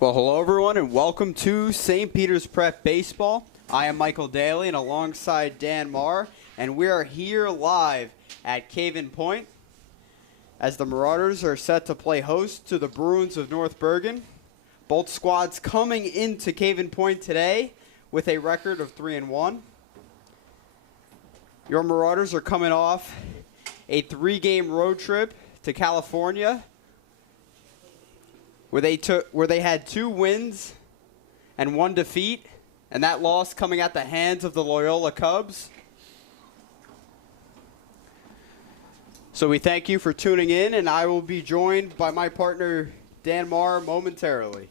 Well, hello everyone, and welcome to St. Peter's Prep Baseball. I am Michael Daly, and alongside Dan Marr, and we are here live at Caven Point as the Marauders are set to play host to the Bruins of North Bergen. Both squads coming into Caven Point today with a record of 3-1. Your Marauders are coming off a 3-game road trip to California, where they had 2 wins and 1 defeat, and that loss coming at the hands of the Loyola Cubs. So we thank you for tuning in, and I will be joined by my partner Dan Marr momentarily.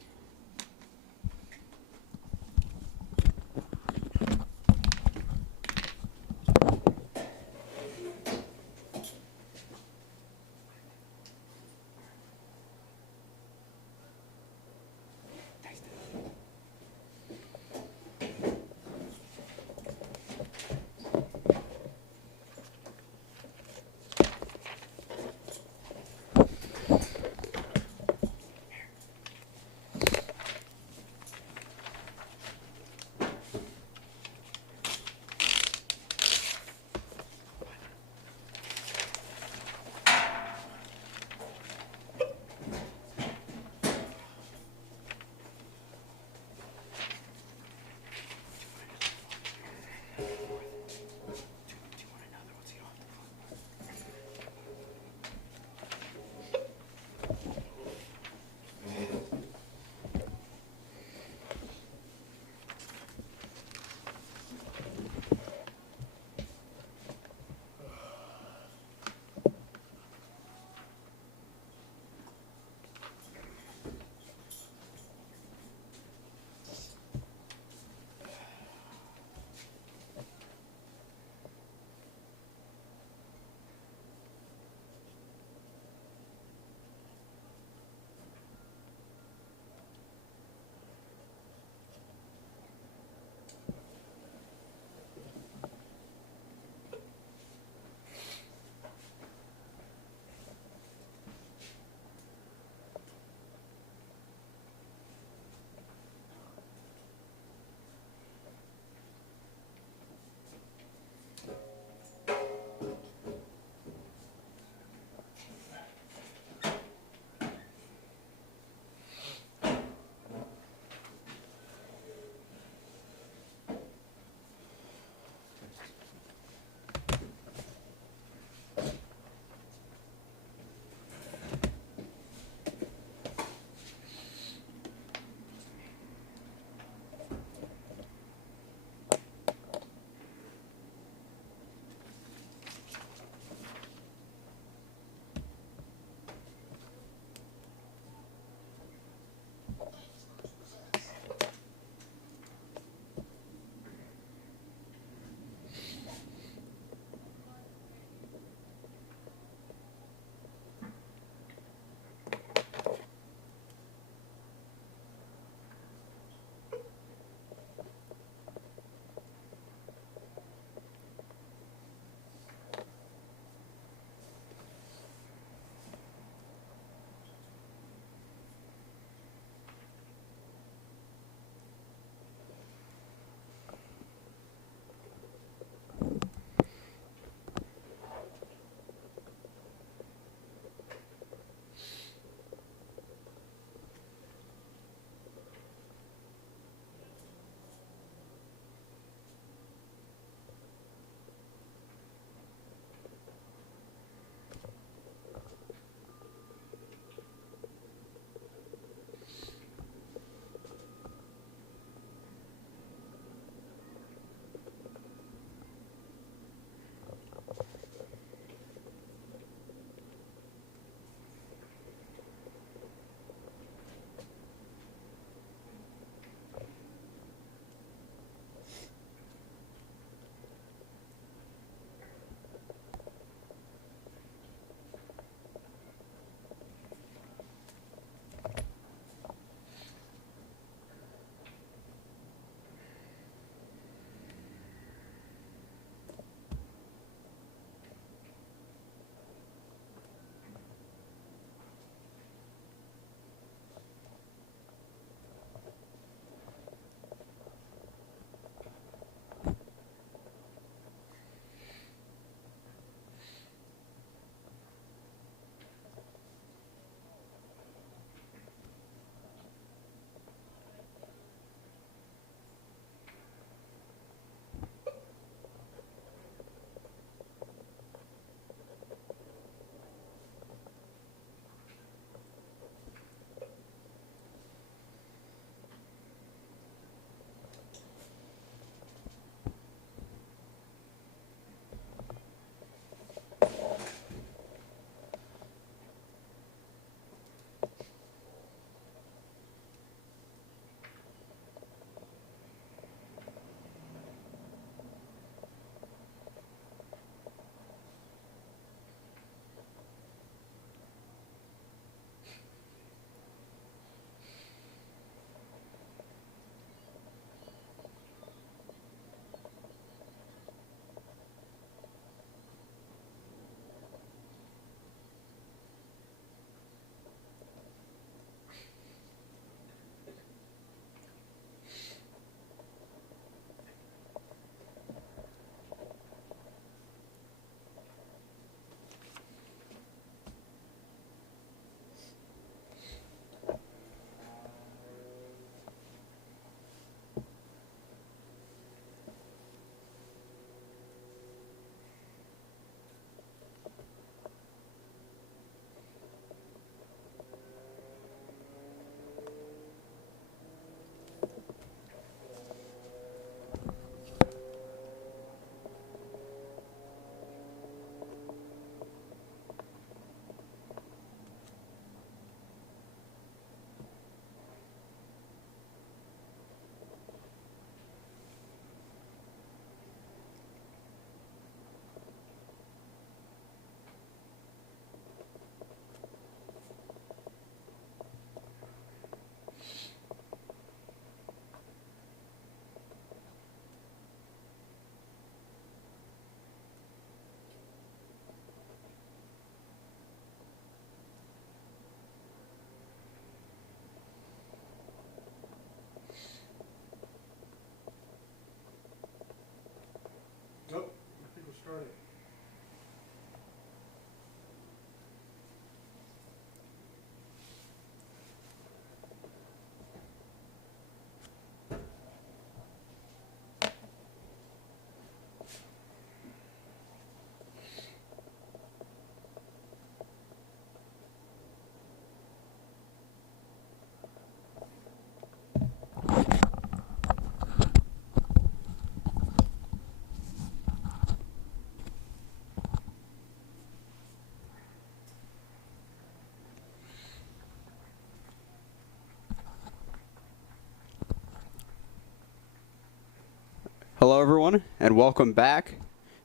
everyone, and welcome back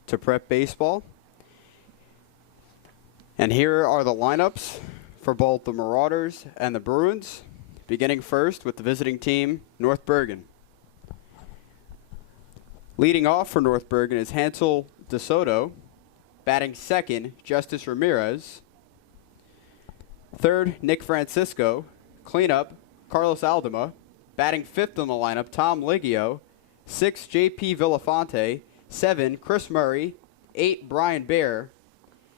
to Prep Baseball. And here are the lineups for both the Marauders and the Bruins, beginning first with the visiting team, North Bergen. Leading off for North Bergen is Hansel DeSoto. Batting second, Justice Ramirez. Third, Nick Francisco. Cleanup, Carlos Aldama. Batting fifth in the lineup, Tom Liggio. 6, J.P. Villafante. 7, Chris Murray. 8, Brian Baer.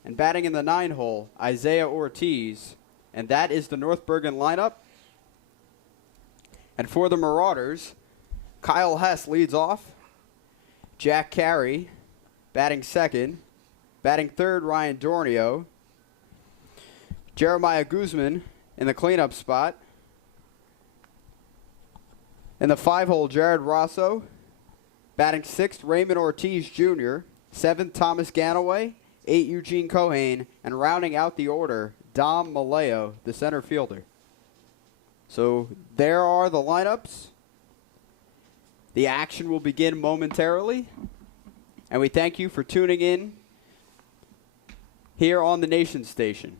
And batting in the 9 hole, Isaiah Ortiz. And that is the North Bergen lineup. And for the Marauders, Kyle Hess leads off. Jack Carey batting second. Batting third, Ryan Dornio. Jeremiah Guzman in the cleanup spot. In the 5 hole, Jared Rosso. Batting sixth, Raymond Ortiz Jr. 7th, Thomas Ganaway. 8, Eugene Cohane. And rounding out the order, Dom Maleo, the center fielder. So there are the lineups. The action will begin momentarily. And we thank you for tuning in here on the Nation Station.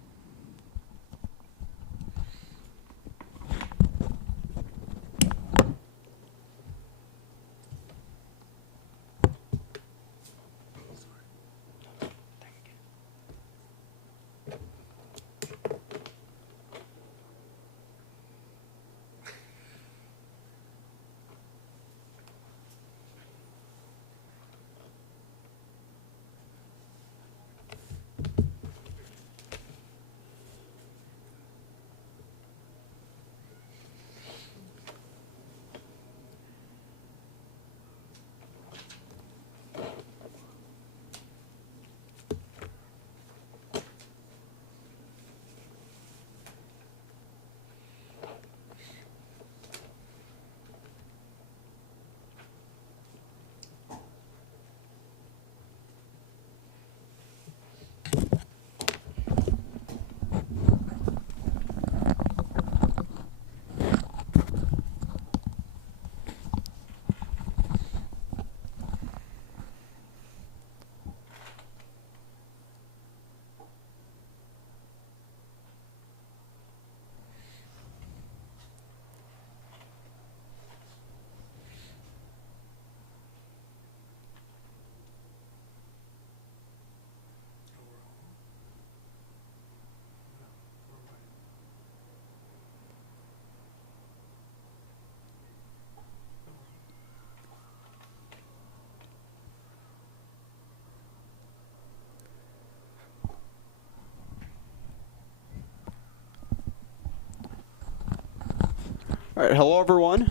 All right, hello everyone.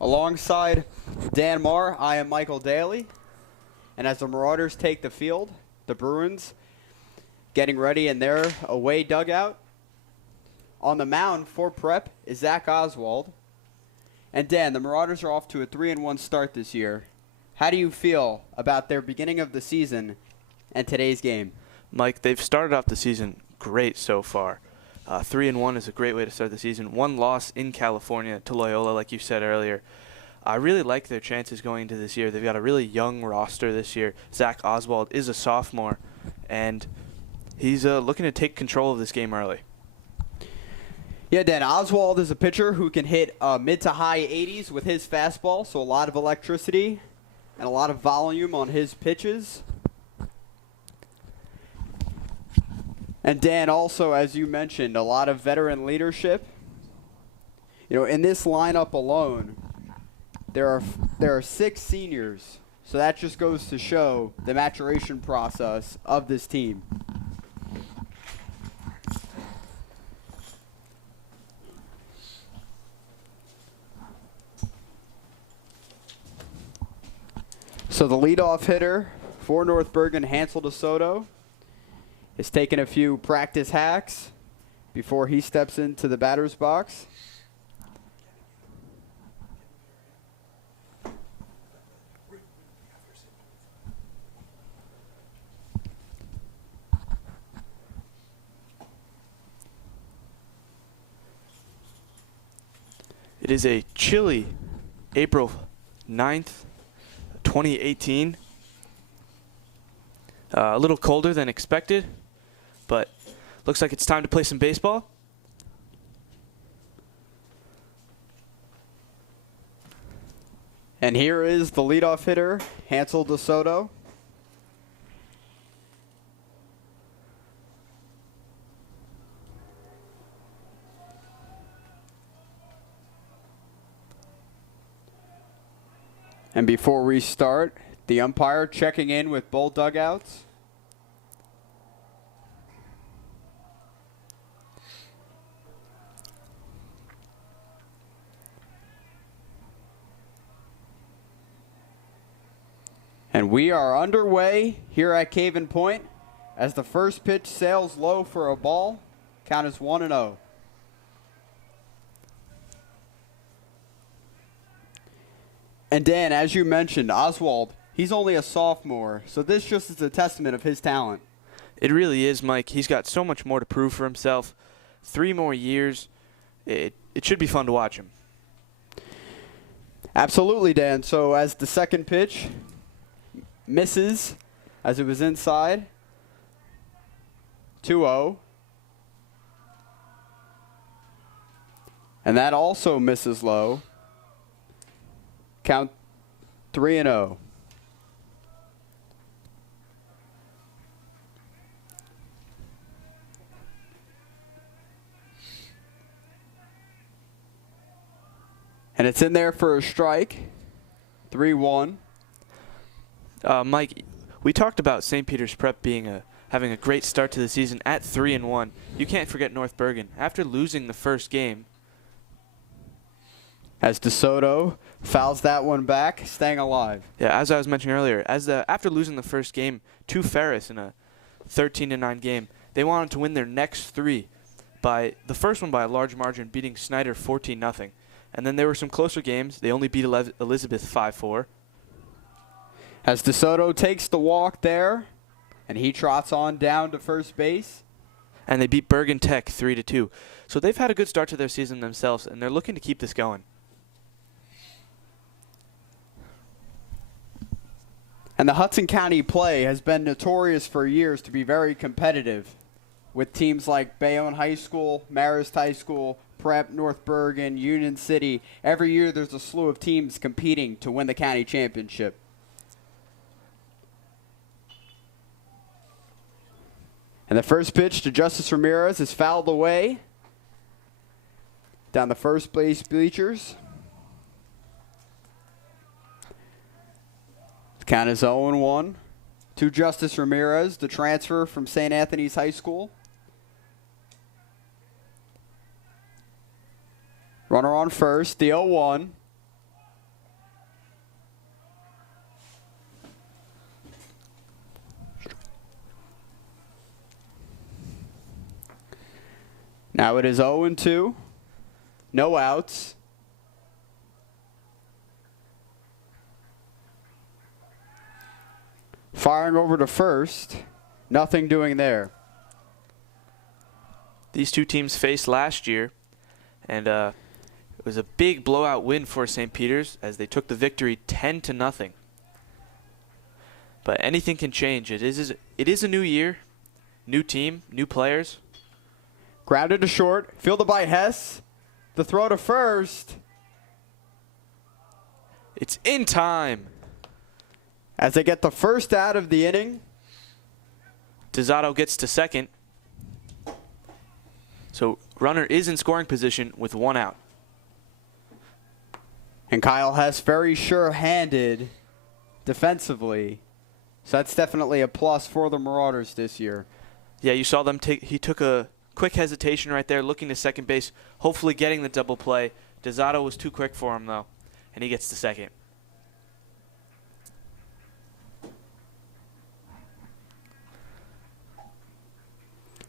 Alongside Dan Marr, I am Michael Daly. And as the Marauders take the field, the Bruins getting ready in their away dugout. On the mound for Prep is Zach Oswald. And Dan, the Marauders are off to a 3-1 start this year. How do you feel about their beginning of the season and today's game? Mike, they've started off the season great so far. 3-1 is a great way to start the season. One loss in California to Loyola, like you said earlier. I really like their chances going into this year. They've got a really young roster this year. Zach Oswald is a sophomore, and he's looking to take control of this game early. Yeah, Dan, Oswald is a pitcher who can hit mid to high 80s with his fastball, so a lot of electricity and a lot of volume on his pitches. And Dan, also, as you mentioned, a lot of veteran leadership. You know, in this lineup alone, there are 6 seniors. So that just goes to show the maturation process of this team. So the leadoff hitter for North Bergen, Hansel DeSoto, is taking a few practice hacks before he steps into the batter's box. It is a chilly April 9th, 2018. A little colder than expected, but looks like it's time to play some baseball. And here is the leadoff hitter, Hansel DeSoto. And before we start, the umpire checking in with both dugouts. And we are underway here at Caven Point as the first pitch sails low for a ball. Count is 1-0. And Dan, as you mentioned, Oswald, he's only a sophomore, so this just is a testament of his talent. It really is, Mike. He's got so much more to prove for himself. 3 more years. It should be fun to watch him. Absolutely, Dan. So as the second pitch misses, as it was inside, 2-0. And that also misses low. Count 3-0. And it's in there for a strike. 3-1. Mike, we talked about St. Peter's Prep having a great start to the season at 3-1. You can't forget North Bergen. After losing the first game, as DeSoto fouls that one back, staying alive. Yeah, as I was mentioning earlier, after losing the first game to Ferris in a 13-9 game, they wanted to win their next 3. By the first one by a large margin, beating Snyder 14-0. And then there were some closer games. They only beat Elizabeth 5-4. As DeSoto takes the walk there, and he trots on down to first base. And they beat Bergen Tech 3-2. So they've had a good start to their season themselves, and they're looking to keep this going. And the Hudson County play has been notorious for years to be very competitive, with teams like Bayonne High School, Marist High School, Prep, North Bergen, Union City. Every year there's a slew of teams competing to win the county championship. And the first pitch to Justice Ramirez is fouled away down the first base bleachers. The count is 0-1 to Justice Ramirez, the transfer from St. Anthony's High School. Runner on first, the 0-1. Now it is 0-2. No outs. Firing over to first. Nothing doing there. These two teams faced last year, and it was a big blowout win for St. Peter's as they took the victory 10-0. But anything can change. It is a new year, new team, new players. Grounded to short, fielded by Hess. The throw to first. It's in time. As they get the first out of the inning. DeSoto gets to second. So runner is in scoring position with 1 out. And Kyle Hess very sure-handed defensively. So that's definitely a plus for the Marauders this year. Yeah, you saw them he took a quick hesitation right there, looking to second base, hopefully getting the double play. DeSoto was too quick for him, though, and he gets to second.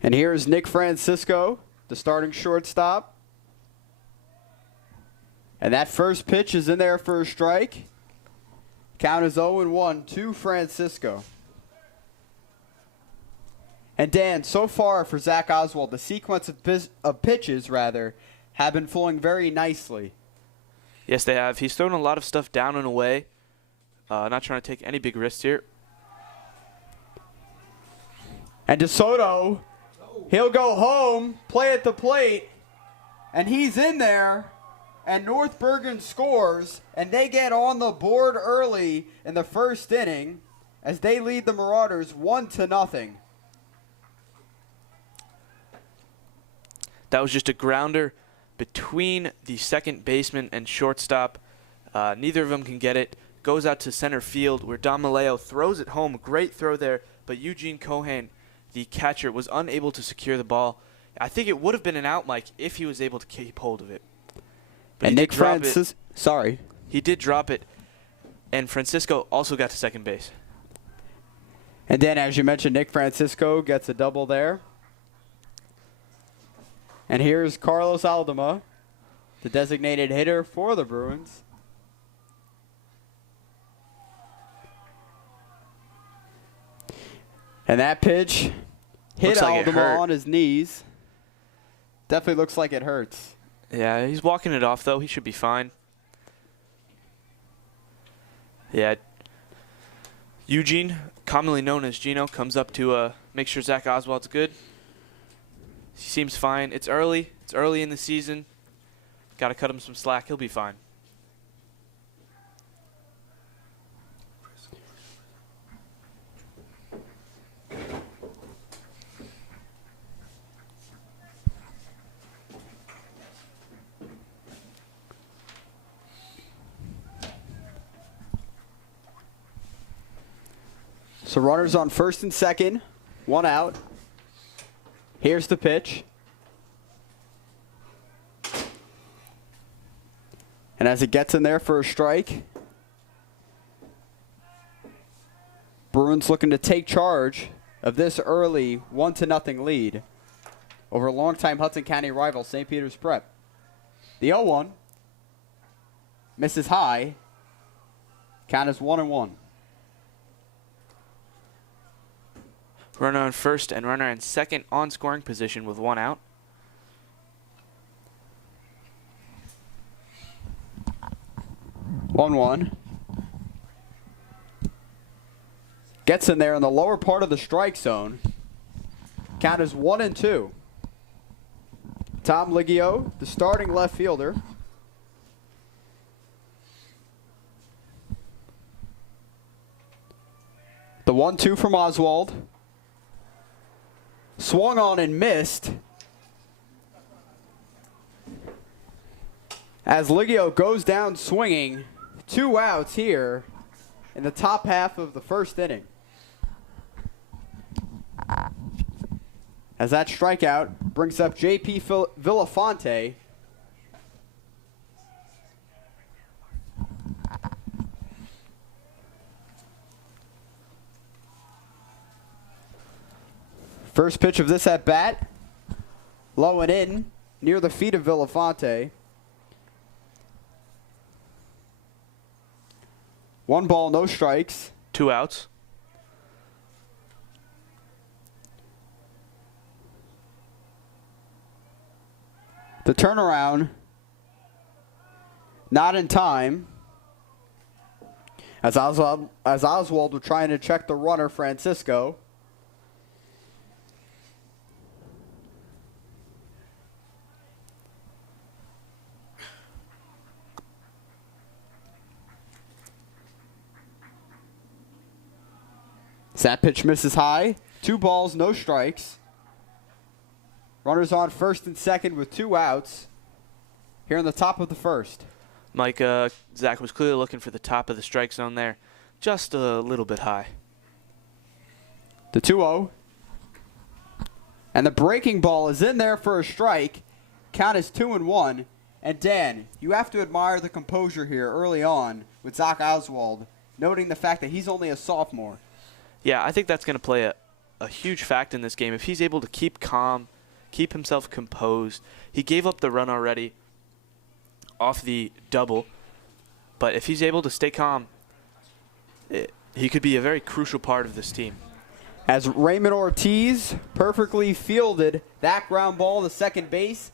And here's Nick Francisco, the starting shortstop. And that first pitch is in there for a strike. Count is 0-1 to Francisco. And Dan, so far for Zach Oswald, the sequence of pitches, have been flowing very nicely. Yes, they have. He's thrown a lot of stuff down and away. Not trying to take any big risks here. And DeSoto, he'll go home, play at the plate, and he's in there. And North Bergen scores, and they get on the board early in the first inning as they lead the Marauders 1-0. That was just a grounder between the second baseman and shortstop. Neither of them can get it. Goes out to center field where Don Maleo throws it home. Great throw there, but Eugene Cohan, the catcher, was unable to secure the ball. I think it would have been an out, Mike, if he was able to keep hold of it. But and Nick Francis, sorry. He did drop it, and Francisco also got to second base. And then, as you mentioned, Nick Francisco gets a double there. And here's Carlos Aldama, the designated hitter for the Bruins. And that pitch hit Aldama on his knees. Definitely looks like it hurts. Yeah, he's walking it off, though. He should be fine. Yeah. Eugene, commonly known as Gino, comes up to make sure Zach Oswald's good. He seems fine. It's early. It's early in the season. Got to cut him some slack. He'll be fine. So runners on first and second, 1 out. Here's the pitch. And as it gets in there for a strike, Bruins looking to take charge of this early 1-0 lead over longtime Hudson County rival St. Peter's Prep. The 0-1 misses high. Count is 1-1. Runner on first and runner in second on scoring position with 1 out. 1-1. Gets in there in the lower part of the strike zone. Count is 1-2. Tom Liggio, the starting left fielder. The 1-2 from Oswald. Swung on and missed. As Liggio goes down swinging, 2 outs here in the top half of the first inning. As that strikeout brings up J.P. Villafonte. First pitch of this at bat, low and in, near the feet of Villafonte. 1 ball, no strikes. 2 outs. The turnaround, not in time. As Oswald was trying to check the runner, Francisco. That pitch misses high. 2 balls, no strikes. Runners on first and second with 2 outs here in the top of the first. Mike, Zach was clearly looking for the top of the strike zone there. Just a little bit high. The 2-0. And the breaking ball is in there for a strike. Count is 2-1. And Dan, you have to admire the composure here early on with Zach Oswald, noting the fact that he's only a sophomore. Yeah, I think that's going to play a huge fact in this game. If he's able to keep calm, keep himself composed. He gave up the run already off the double, but if he's able to stay calm, he could be a very crucial part of this team. As Raymond Ortiz perfectly fielded that ground ball to second base,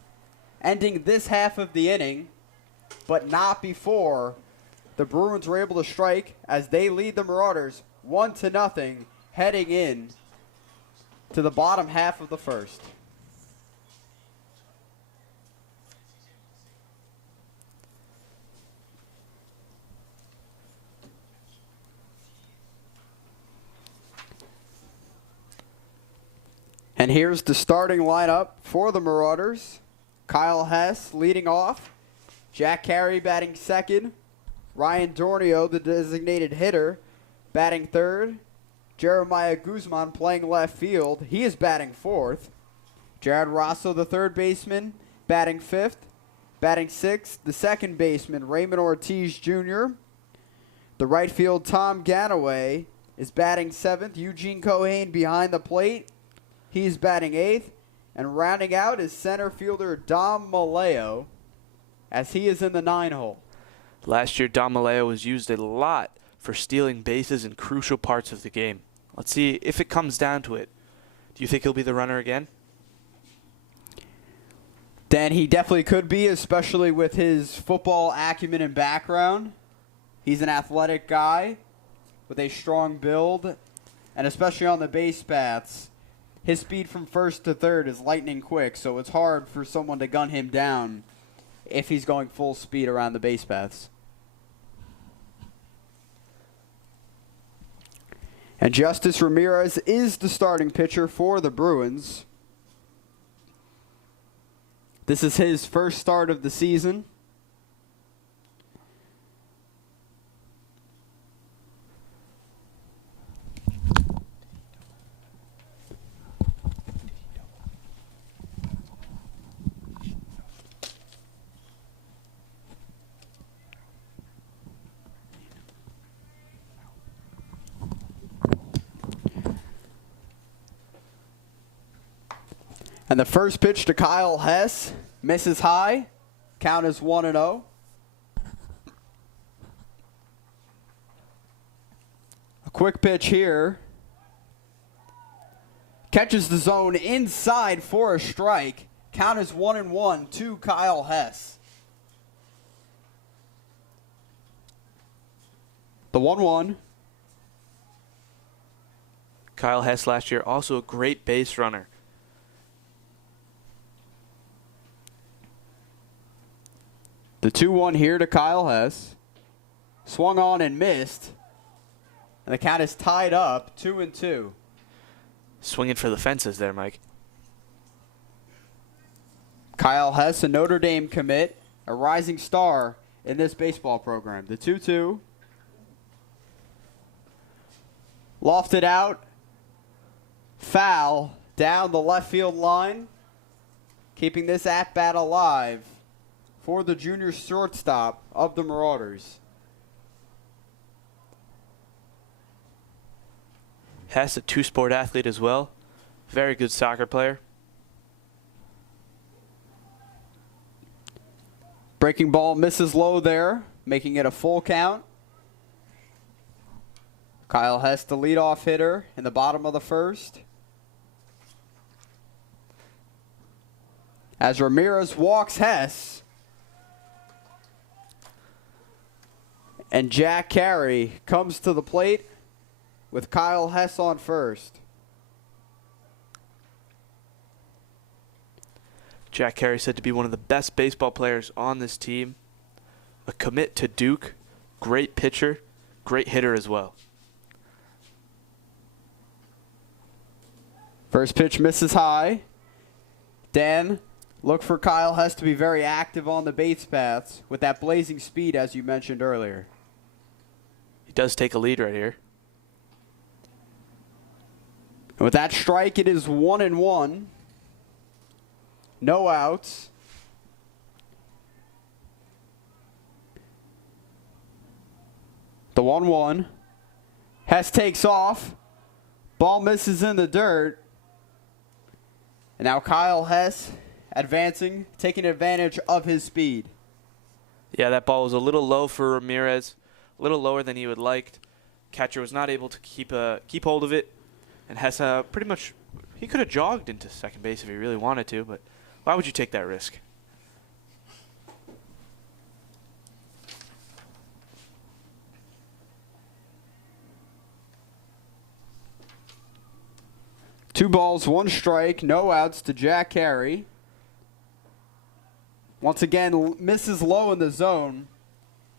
ending this half of the inning, but not before the Bruins were able to strike as they lead the Marauders 1-0 heading in to the bottom half of the first. And here's the starting lineup for the Marauders. Kyle Hess leading off. Jack Carey batting second. Ryan Dornio, the designated hitter, batting third. Jeremiah Guzman playing left field. He is batting fourth. Jared Rosso, the third baseman, batting fifth. Batting sixth, the second baseman, Raymond Ortiz Jr. The right field, Tom Ganaway, is batting seventh. Eugene Cohane behind the plate. He's batting eighth. And rounding out is center fielder Dom Maleo, as he is in the 9-hole. Last year, Dom Maleo was used a lot for stealing bases in crucial parts of the game. Let's see if it comes down to it. Do you think he'll be the runner again? Dan, he definitely could be, especially with his football acumen and background. He's an athletic guy with a strong build, and especially on the base paths, his speed from first to third is lightning quick, so it's hard for someone to gun him down if he's going full speed around the base paths. And Justice Ramirez is the starting pitcher for the Bruins. This is his first start of the season. And the first pitch to Kyle Hess misses high. Count is 1-0. A quick pitch here. Catches the zone inside for a strike. Count is 1-1 to Kyle Hess. The 1-1. Kyle Hess last year also a great base runner. The 2-1 here to Kyle Hess. Swung on and missed. And the count is tied up, 2-2. Swinging for the fences there, Mike. Kyle Hess, a Notre Dame commit, a rising star in this baseball program. The 2-2. Lofted out. Foul down the left field line. Keeping this at-bat alive for the junior shortstop of the Marauders. Hess, a two-sport athlete as well. Very good soccer player. Breaking ball misses low there, making it a full count. Kyle Hess, the leadoff hitter in the bottom of the first. As Ramirez walks Hess. And Jack Carey comes to the plate with Kyle Hess on first. Jack Carey said to be one of the best baseball players on this team. A commit to Duke. Great pitcher. Great hitter as well. First pitch misses high. Dan, look for Kyle Hess to be very active on the base paths with that blazing speed as you mentioned earlier. He does take a lead right here. And with that strike, it is 1-1. No outs. The 1-1. Hess takes off. Ball misses in the dirt. And now Kyle Hess advancing, taking advantage of his speed. Yeah, that ball was a little low for Ramirez. A little lower than he would liked. Catcher was not able to keep hold of it. And Hess pretty much, he could have jogged into second base if he really wanted to, but why would you take that risk? 2 balls, 1 strike, no outs to Jack Carey. Once again, misses low in the zone.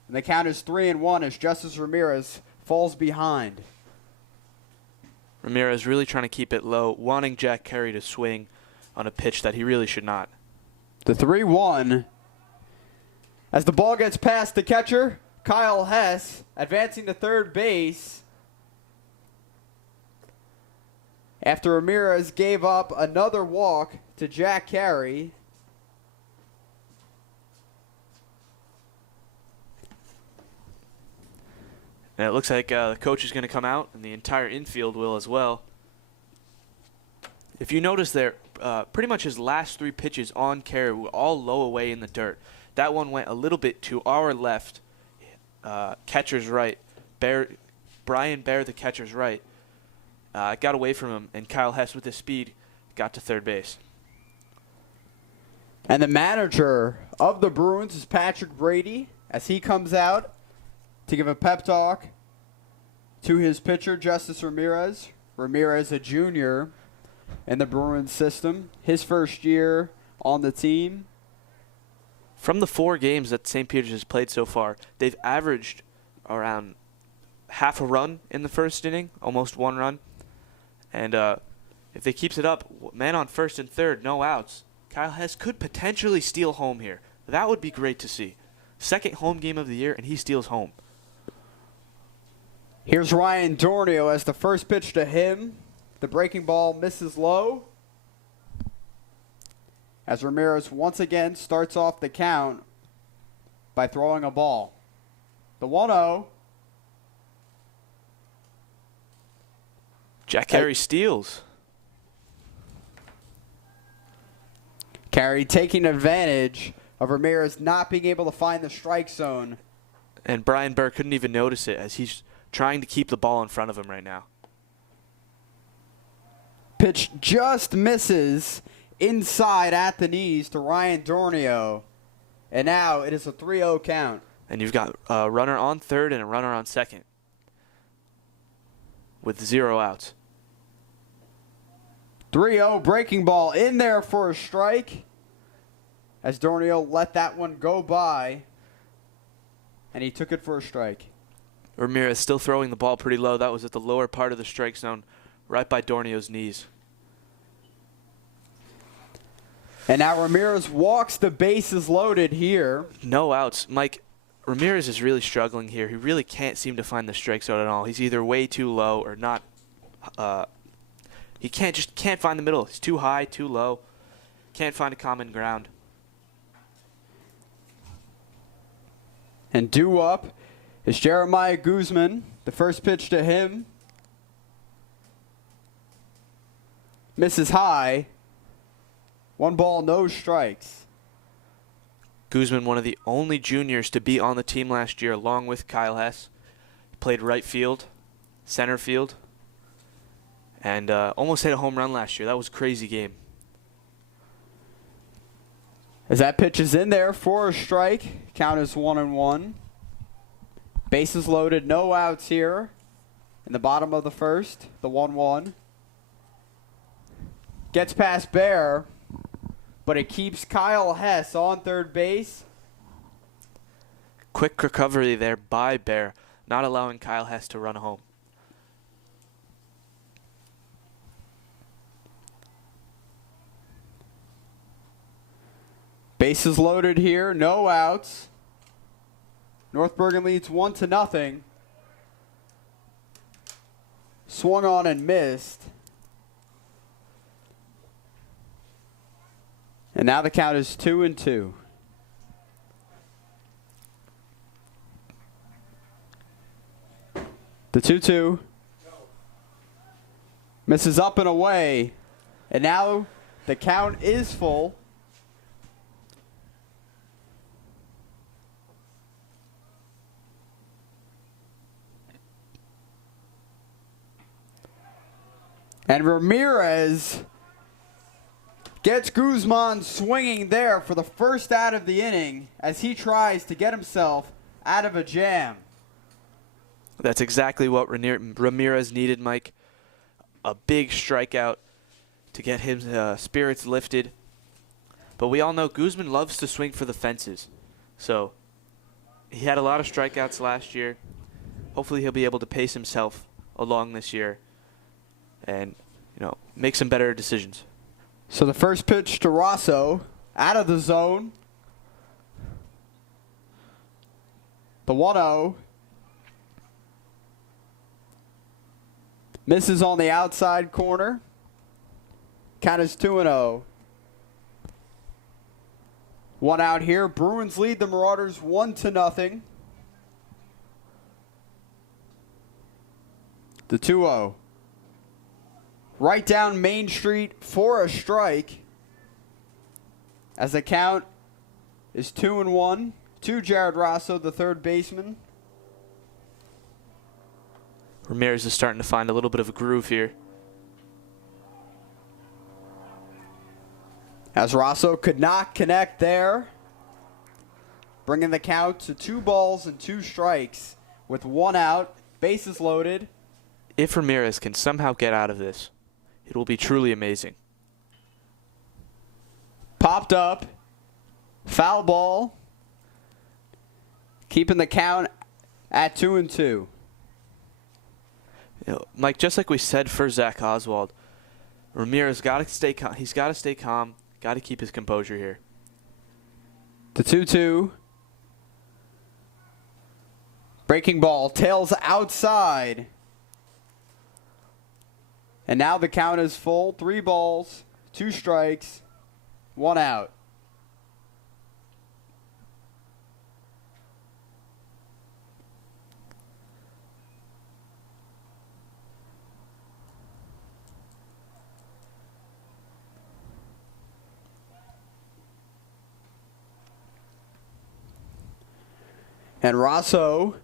And the count is 3-1 as Justice Ramirez falls behind. Ramirez really trying to keep it low, wanting Jack Carey to swing on a pitch that he really should not. The 3-1. As the ball gets past the catcher, Kyle Hess advancing to third base. After Ramirez gave up another walk to Jack Carey. And it looks like the coach is going to come out, and the entire infield will as well. If you notice there, pretty much his last 3 pitches on Carey were all low away in the dirt. That one went a little bit to our left, catcher's right. Brian Bear, the catcher's right, got away from him, and Kyle Hess with his speed got to third base. And the manager of the Bruins is Patrick Brady as he comes out to give a pep talk to his pitcher, Justice Ramirez. Ramirez, a junior in the Bruins system. His first year on the team. From the 4 games that St. Peter's has played so far, they've averaged around half a run in the first inning, almost 1 run. And if they keeps it up, man on first and third, no outs, Kyle Hess could potentially steal home here. That would be great to see. Second home game of the year, and he steals home. Here's Ryan Dornio as the first pitch to him. The breaking ball misses low. As Ramirez once again starts off the count by throwing a ball. The 1-0. Jack Carey steals. Carey taking advantage of Ramirez not being able to find the strike zone. And Brian Burke couldn't even notice it as he's trying to keep the ball in front of him right now. Pitch just misses inside at the knees to Ryan Dornio. And now it is a 3-0 count. And you've got a runner on third and a runner on second with 0 outs. 3-0 breaking ball in there for a strike. As Dornio let that one go by. And he took it for a strike. Ramirez still throwing the ball pretty low. That was at the lower part of the strike zone, right by Dornio's knees. And now Ramirez walks the bases loaded here. No outs. Mike, Ramirez is really struggling here. He really can't seem to find the strike zone at all. He's either way too low or not. He can't find the middle. He's too high, too low. Can't find a common ground. And due up is Jeremiah Guzman. The first pitch to him misses high. 1 ball, no strikes. Guzman, one of the only juniors to be on the team last year, along with Kyle Hess. Played right field, center field, and almost hit a home run last year. That was a crazy game. As that pitch is in there for a strike, count is 1-1. Bases loaded, no outs here in the bottom of the first, the 1-1. Gets past Bear, but it keeps Kyle Hess on third base. Quick recovery there by Bear, not allowing Kyle Hess to run home. Bases loaded here, no outs. North Bergen leads 1-0. Swung on and missed. And now the count is 2-2. The 2-2. Misses up and away. And now the count is full. And Ramirez gets Guzman swinging there for the first out of the inning as he tries to get himself out of a jam. That's exactly what Ramirez needed, Mike. A big strikeout to get his spirits lifted. But we all know Guzman loves to swing for the fences. So he had a lot of strikeouts last year. Hopefully he'll be able to pace himself along this year and, make some better decisions. So the first pitch to Rosso, out of the zone. The 1-0. Misses on the outside corner. Count is 2-0. One out here. Bruins lead the Marauders 1-0. The 2-0. Right down Main Street for a strike. As the count is 2-1 to Jared Rosso, the third baseman. Ramirez is starting to find a little bit of a groove here. As Rosso could not connect there. Bringing the count to 2-2 strikes with 1 out, bases loaded. If Ramirez can somehow get out of this, it will be truly amazing. Popped up. Foul ball. Keeping the count at 2-2. Mike, just like we said for Zach Oswald, Ramirez got to stay calm. He's got to stay calm. Got to keep his composure here. The 2-2. Breaking ball. Tails outside. And now the count is full. 3 balls, 2 strikes, 1 out. And Rosso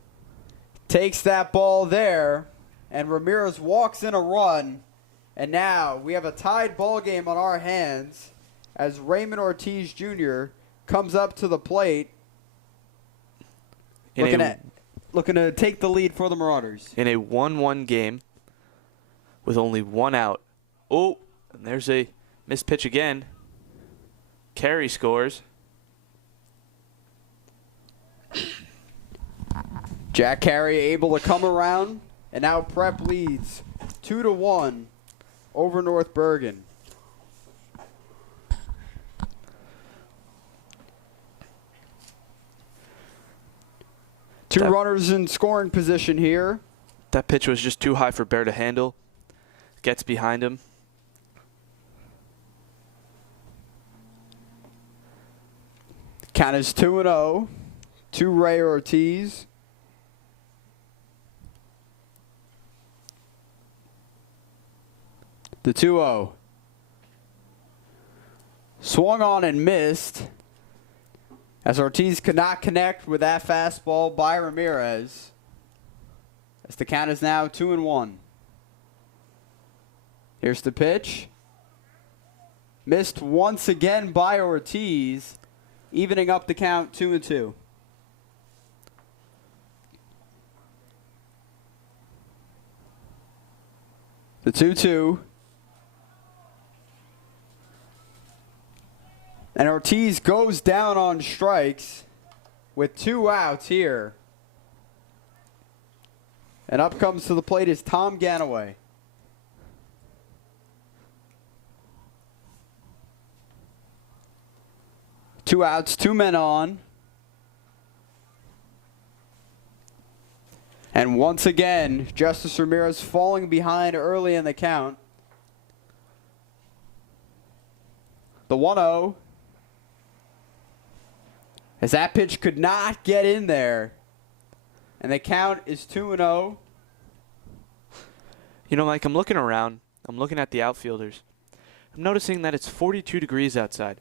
takes that ball there, and Ramirez walks in a run. And now we have a tied ball game on our hands as Raymond Ortiz Jr. comes up to the plate, looking to take the lead for the Marauders. In a 1-1 game with only 1 out. Oh, and there's a missed pitch again. Carey scores. Jack Carey able to come around, and now Prep leads 2-1 over North Bergen. Two runners in scoring position here. That pitch was just too high for Bear to handle. Gets behind him. Count is 2-0 to Ray Ortiz. The 2-0. Swung on and missed as Ortiz could not connect with that fastball by Ramirez. As the count is now 2-1. Here's the pitch. Missed once again by Ortiz, evening up the count 2-2. The 2-2. And Ortiz goes down on strikes with 2 outs here. And up comes to the plate is Tom Ganaway. Two outs, 2 men on. And once again, Justice Ramirez falling behind early in the count. The 1-0. As that pitch could not get in there. And the count is 2-0. Mike, I'm looking around. I'm looking at the outfielders. I'm noticing that it's 42 degrees outside.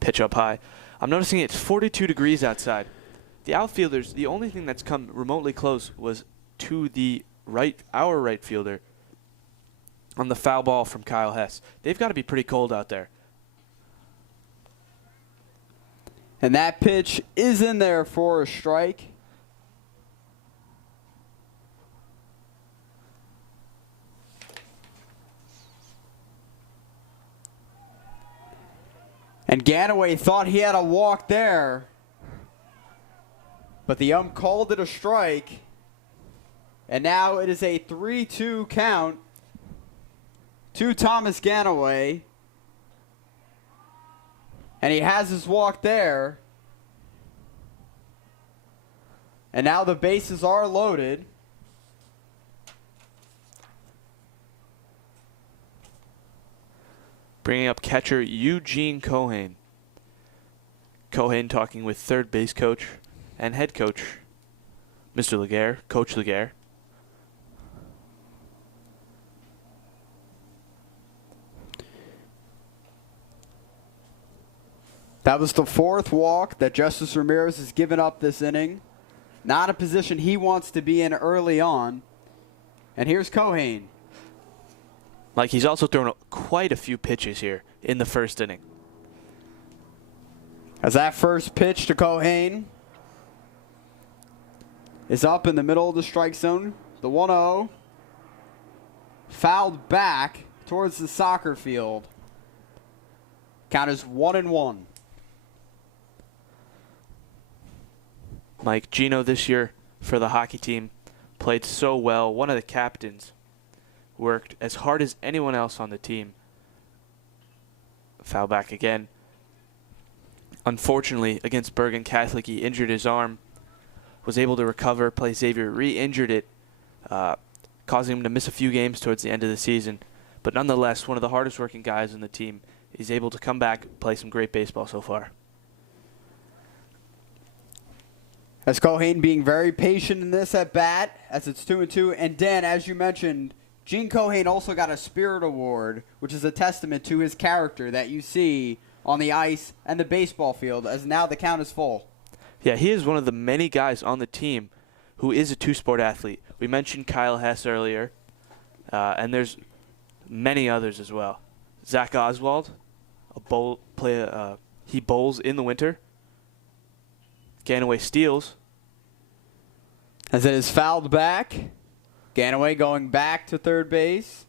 Pitch up high. I'm noticing it's 42 degrees outside. The outfielders, the only thing that's come remotely close was to our right fielder on the foul ball from Kyle Hess. They've got to be pretty cold out there. And that pitch is in there for a strike. And Ganaway thought he had a walk there, but the ump called it a strike. And now it is a 3-2 count to Thomas Ganaway. And he has his walk there. And now the bases are loaded. Bringing up catcher Eugene Cohane. Cohane talking with third base coach and head coach, Mr. Laguerre, Coach Laguerre. That was the fourth walk that Justice Ramirez has given up this inning. Not a position he wants to be in early on. And here's Cohane. Like, he's also thrown quite a few pitches here in the first inning. As that first pitch to Cohane is up in the middle of the strike zone. The 1-0. Fouled back towards the soccer field. Count is 1-1. Mike, Gino this year for the hockey team played so well. One of the captains worked as hard as anyone else on the team. Foul back again. Unfortunately, against Bergen Catholic, he injured his arm. Was able to recover, play Xavier, re-injured it, causing him to miss a few games towards the end of the season. But nonetheless, one of the hardest working guys on the team is able to come back and play some great baseball so far. As Cohane being very patient in this at bat, as it's 2-2. And Dan, as you mentioned, Gene Cohane also got a Spirit Award, which is a testament to his character that you see on the ice and the baseball field, as now the count is full. Yeah, he is one of the many guys on the team who is a two-sport athlete. We mentioned Kyle Hess earlier, and there's many others as well. Zach Oswald, he bowls in the winter. Ganaway steals. As it is fouled back. Ganaway going back to third base.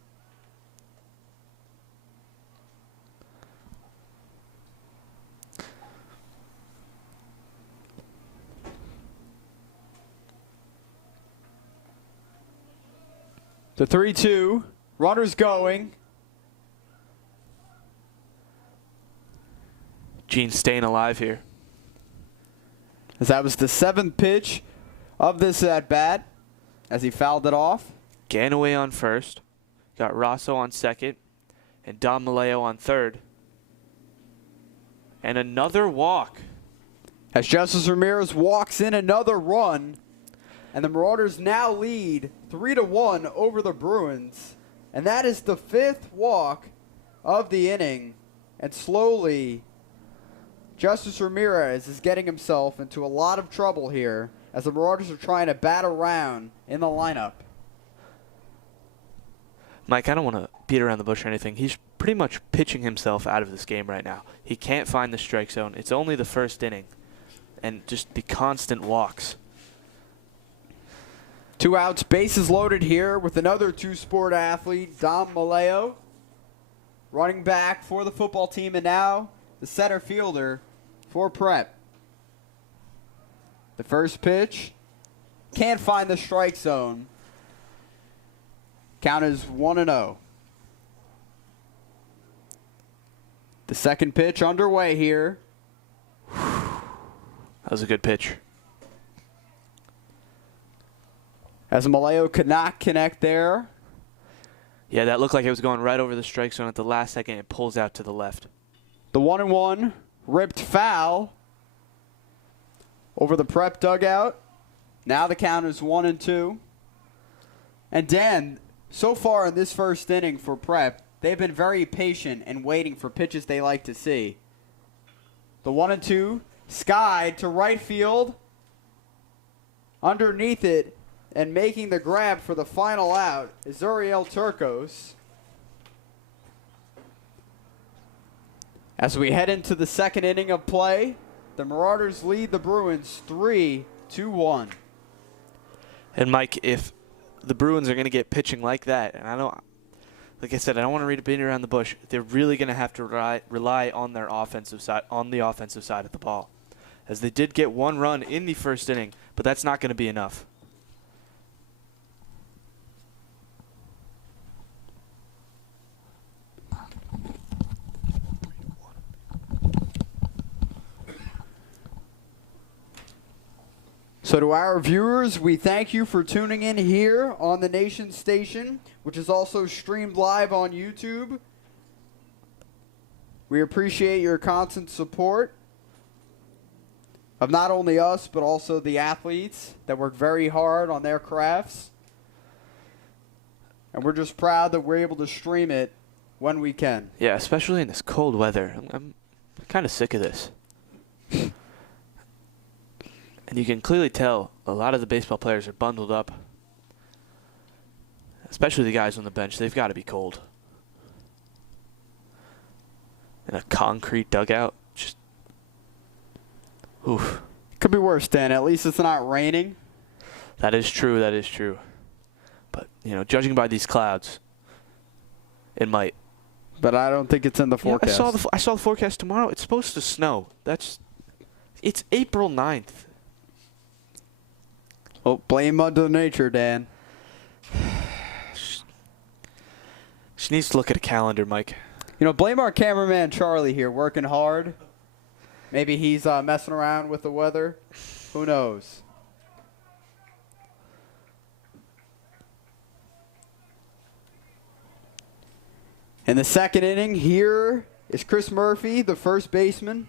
The 3-2. Runners going. Gene staying alive here. As that was the seventh pitch of this at-bat, as he fouled it off. Ganaway on first. Got Rosso on second. And Don Maleo on third. And another walk. As Justice Ramirez walks in another run. And the Marauders now lead 3-1 over the Bruins. And that is the fifth walk of the inning. And slowly, Justice Ramirez is getting himself into a lot of trouble here as the Marauders are trying to bat around in the lineup. Mike, I don't want to beat around the bush or anything. He's pretty much pitching himself out of this game right now. He can't find the strike zone. It's only the first inning. And just the constant walks. 2 outs, bases loaded here with another two-sport athlete, Dom Maleo, running back for the football team, and now the center fielder for Prep. The first pitch, can't find the strike zone. Count is 1-0. The second pitch underway here. That was a good pitch. As Maleo could not connect there. Yeah, that looked like it was going right over the strike zone at the last second. It pulls out to the left. The 1-1 ripped foul over the Prep dugout. Now the count is 1-2. And Dan, so far in this first inning for Prep, they've been very patient and waiting for pitches they like to see. The 1-2 skied to right field. Underneath it and making the grab for the final out is Uriel Turcos. As we head into the second inning of play, the Marauders lead the Bruins 3-1. And Mike, if the Bruins are going to get pitching like that, and like I said, I don't want to read a beat around the bush. They're really going to have to rely on their offensive side, on the offensive side of the ball, as they did get one run in the first inning, but that's not going to be enough. So to our viewers, we thank you for tuning in here on the Nation Station, which is also streamed live on YouTube. We appreciate your constant support of not only us, but also the athletes that work very hard on their crafts. And we're just proud that we're able to stream it when we can. Yeah, especially in this cold weather. I'm kind of sick of this. And you can clearly tell a lot of the baseball players are bundled up. Especially the guys on the bench. They've got to be cold. In a concrete dugout. Just, oof. Could be worse, Dan. At least it's not raining. That is true. That is true. But, judging by these clouds, it might. But I don't think it's in the forecast. I saw the forecast tomorrow. It's supposed to snow. It's April 9th. Oh, blame Mother Nature, Dan. She needs to look at a calendar, Mike. Blame our cameraman Charlie here, working hard. Maybe he's messing around with the weather. Who knows? In the second inning, here is Chris Murphy, the first baseman.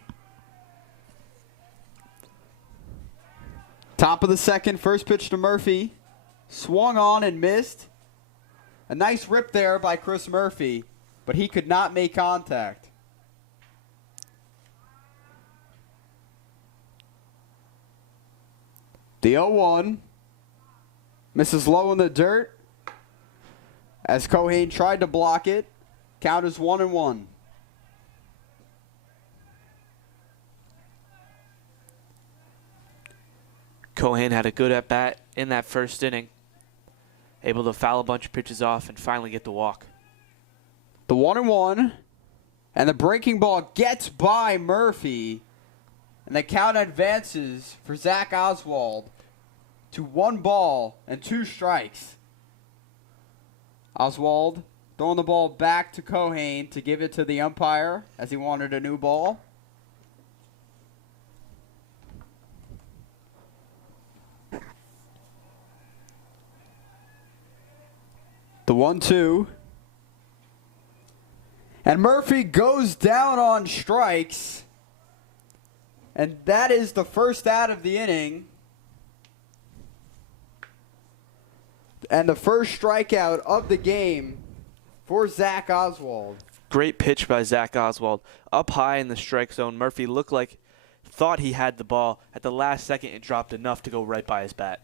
Top of the second, first pitch to Murphy. Swung on and missed. A nice rip there by Chris Murphy, but he could not make contact. The 0-1 misses low in the dirt as Cohane tried to block it. Count is 1-1. Cohane had a good at-bat in that first inning. Able to foul a bunch of pitches off and finally get the walk. The 1-1. And the breaking ball gets by Murphy. And the count advances for Zach Oswald to 1 ball and 2 strikes. Oswald throwing the ball back to Cohane to give it to the umpire as he wanted a new ball. The 1-2. And Murphy goes down on strikes. And that is the first out of the inning. And the first strikeout of the game for Zach Oswald. Great pitch by Zach Oswald. Up high in the strike zone. Murphy thought he had the ball. At the last second, it dropped enough to go right by his bat.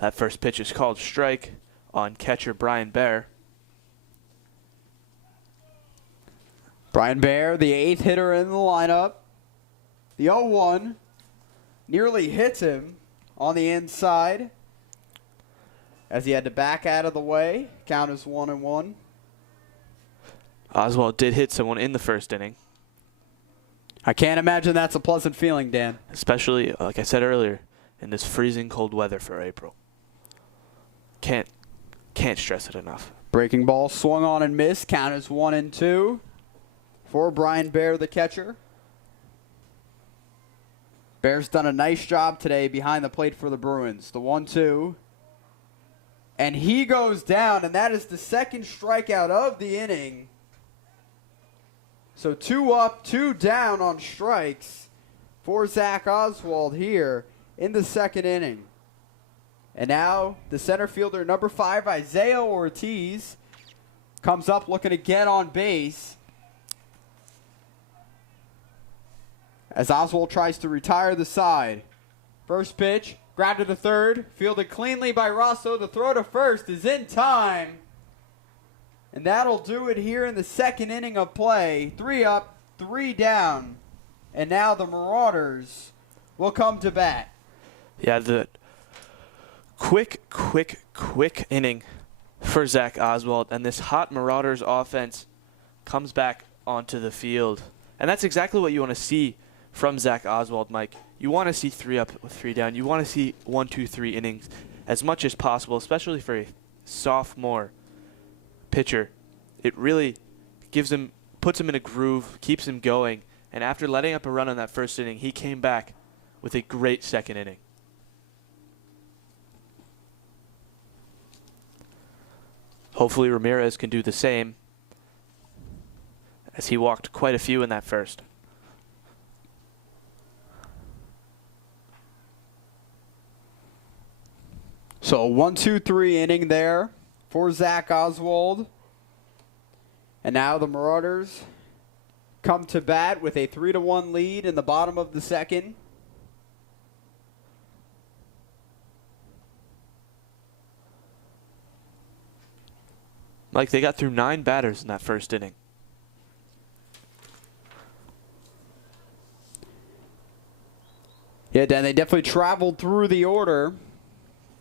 That first pitch is called strike on catcher Brian Baer. Brian Baer, the 8th hitter in the lineup. The 0-1 nearly hits him on the inside as he had to back out of the way. Count is 1-1. Oswald did hit someone in the first inning. I can't imagine that's a pleasant feeling, Dan. Especially, like I said earlier, in this freezing cold weather for April. Can't stress it enough. Breaking ball swung on and missed. Count is 1-2 for Brian Baer, the catcher. Baer's done a nice job today behind the plate for the Bruins. The 1-2. And he goes down, and that is the second strikeout of the inning. So 2 up, 2 down on strikes for Zach Oswald here in the second inning. And now the center fielder, number 5, Isaiah Ortiz, comes up looking to get on base as Oswald tries to retire the side. First pitch, grabbed to the third, fielded cleanly by Rosso. The throw to first is in time. And that'll do it here in the second inning of play. 3 up, 3 down. And now the Marauders will come to bat. Yeah, the quick inning. for Zach Oswald, and this hot Marauders offense comes back onto the field. And that's exactly what you want to see from Zach Oswald, Mike. You want to see 3 up with 3 down. You want to see 1, 2, 3 innings as much as possible, especially for a sophomore pitcher. It really puts him in a groove, keeps him going. And after letting up a run on that first inning, he came back with a great second inning. Hopefully Ramirez can do the same, as he walked quite a few in that first. So 1, 2, 3 inning there for Zach Oswald. And now the Marauders come to bat with a 3-1 lead in the bottom of the second. Mike, they got through 9 batters in that first inning. Yeah, Dan, they definitely traveled through the order,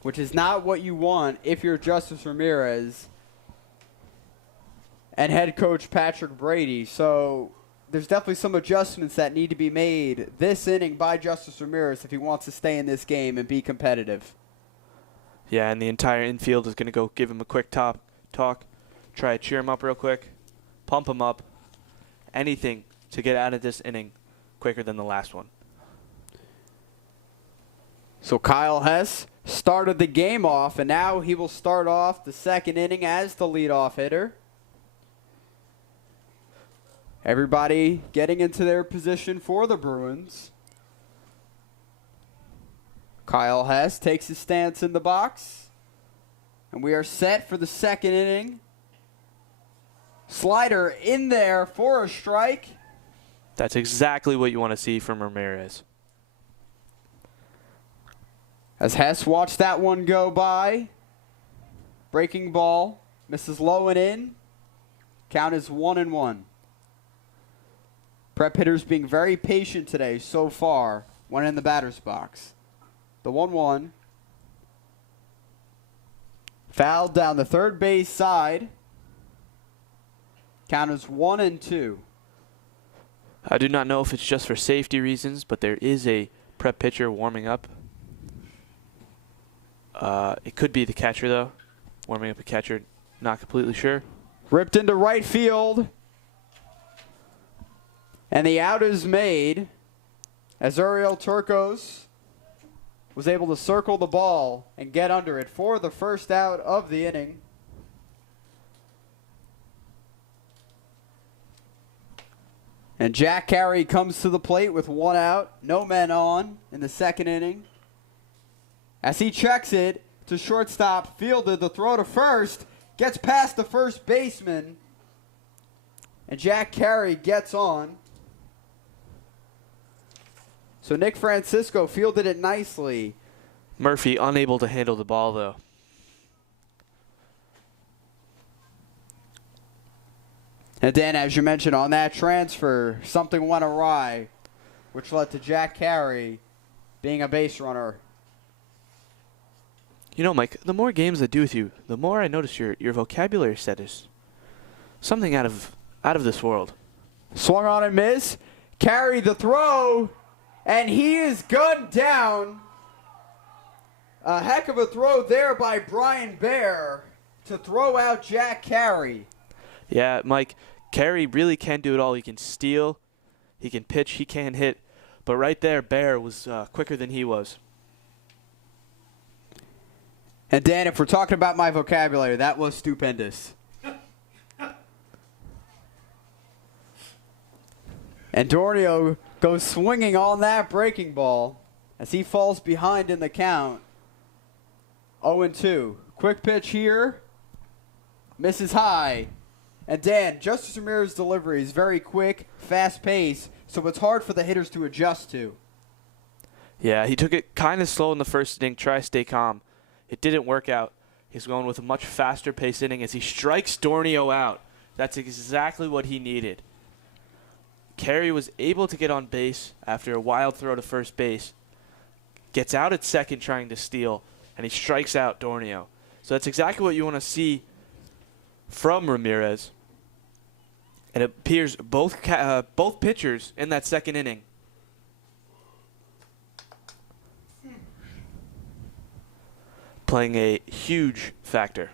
which is not what you want if you're Justice Ramirez and head coach Patrick Brady. So there's definitely some adjustments that need to be made this inning by Justice Ramirez if he wants to stay in this game and be competitive. Yeah, and the entire infield is going to go give him a quick talk, try to cheer him up real quick, pump him up, anything to get out of this inning quicker than the last one. So Kyle Hess started the game off, and now he will start off the second inning as the leadoff hitter. Everybody getting into their position for the Bruins. Kyle Hess takes his stance in the box, and we are set for the second inning. Slider in there for a strike. That's exactly what you want to see from Ramirez. As Hess watched that one go by. Breaking ball. Misses low and in. Count is 1-1. Prep hitters being very patient today so far when in the batter's box. The 1-1. Fouled down the third base side. Count is 1-2. I do not know if it's just for safety reasons, but there is a prep pitcher warming up. It could be the catcher, though. Warming up a catcher, not completely sure. Ripped into right field. And the out is made as Uriel Turcos was able to circle the ball and get under it for the first out of the inning. And Jack Carey comes to the plate with 1 out, no men on in the second inning. As he checks it to shortstop, fielded the throw to first, gets past the first baseman, and Jack Carey gets on. So Nick Francisco fielded it nicely. Murphy unable to handle the ball, though. And then, as you mentioned, on that transfer, something went awry, which led to Jack Carey being a base runner. You know, Mike, the more games I do with you, the more I notice your vocabulary set is something out of this world. Swung on and miss. Carey the throw, and he is gunned down. A heck of a throw there by Brian Bear to throw out Jack Carey. Yeah, Mike, Carey really can do it all. He can steal, he can pitch, he can hit. But right there, Bear was quicker than he was. And Dan, if we're talking about my vocabulary, that was stupendous. And Dornio goes swinging on that breaking ball as he falls behind in the count. 0-2. Quick pitch here. Misses high. And Dan, Justice Ramirez's delivery is very quick, fast pace, so it's hard for the hitters to adjust to. Yeah, he took it kind of slow in the first inning, try to stay calm. It didn't work out. He's going with a much faster pace inning as he strikes Dornio out. That's exactly what he needed. Carey was able to get on base after a wild throw to first base. Gets out at second trying to steal, and he strikes out Dornio. So that's exactly what you want to see from Ramirez. And it appears both pitchers in that second inning playing a huge factor.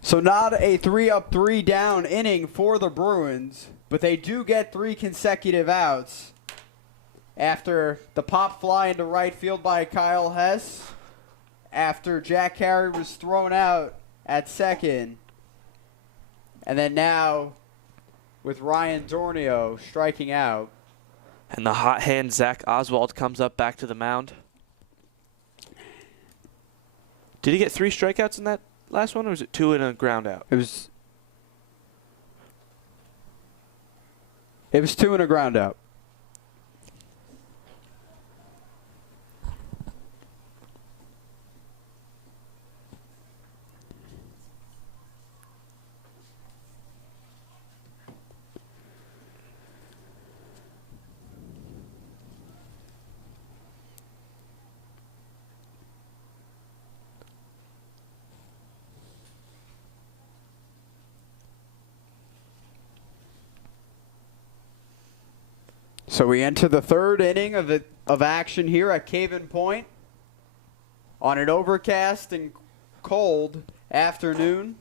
So not a 3-up, 3-down inning for the Bruins, but they do get 3 consecutive outs after the pop fly into right field by Kyle Hess, after Jack Carey was thrown out at second, and then now with Ryan Dornio striking out. And the hot hand Zach Oswald comes up back to the mound. Did he get 3 strikeouts in that last one, or was it 2 and a ground out? It was 2 and a ground out. So we enter the third inning of action here at Caven Point on an overcast and cold afternoon.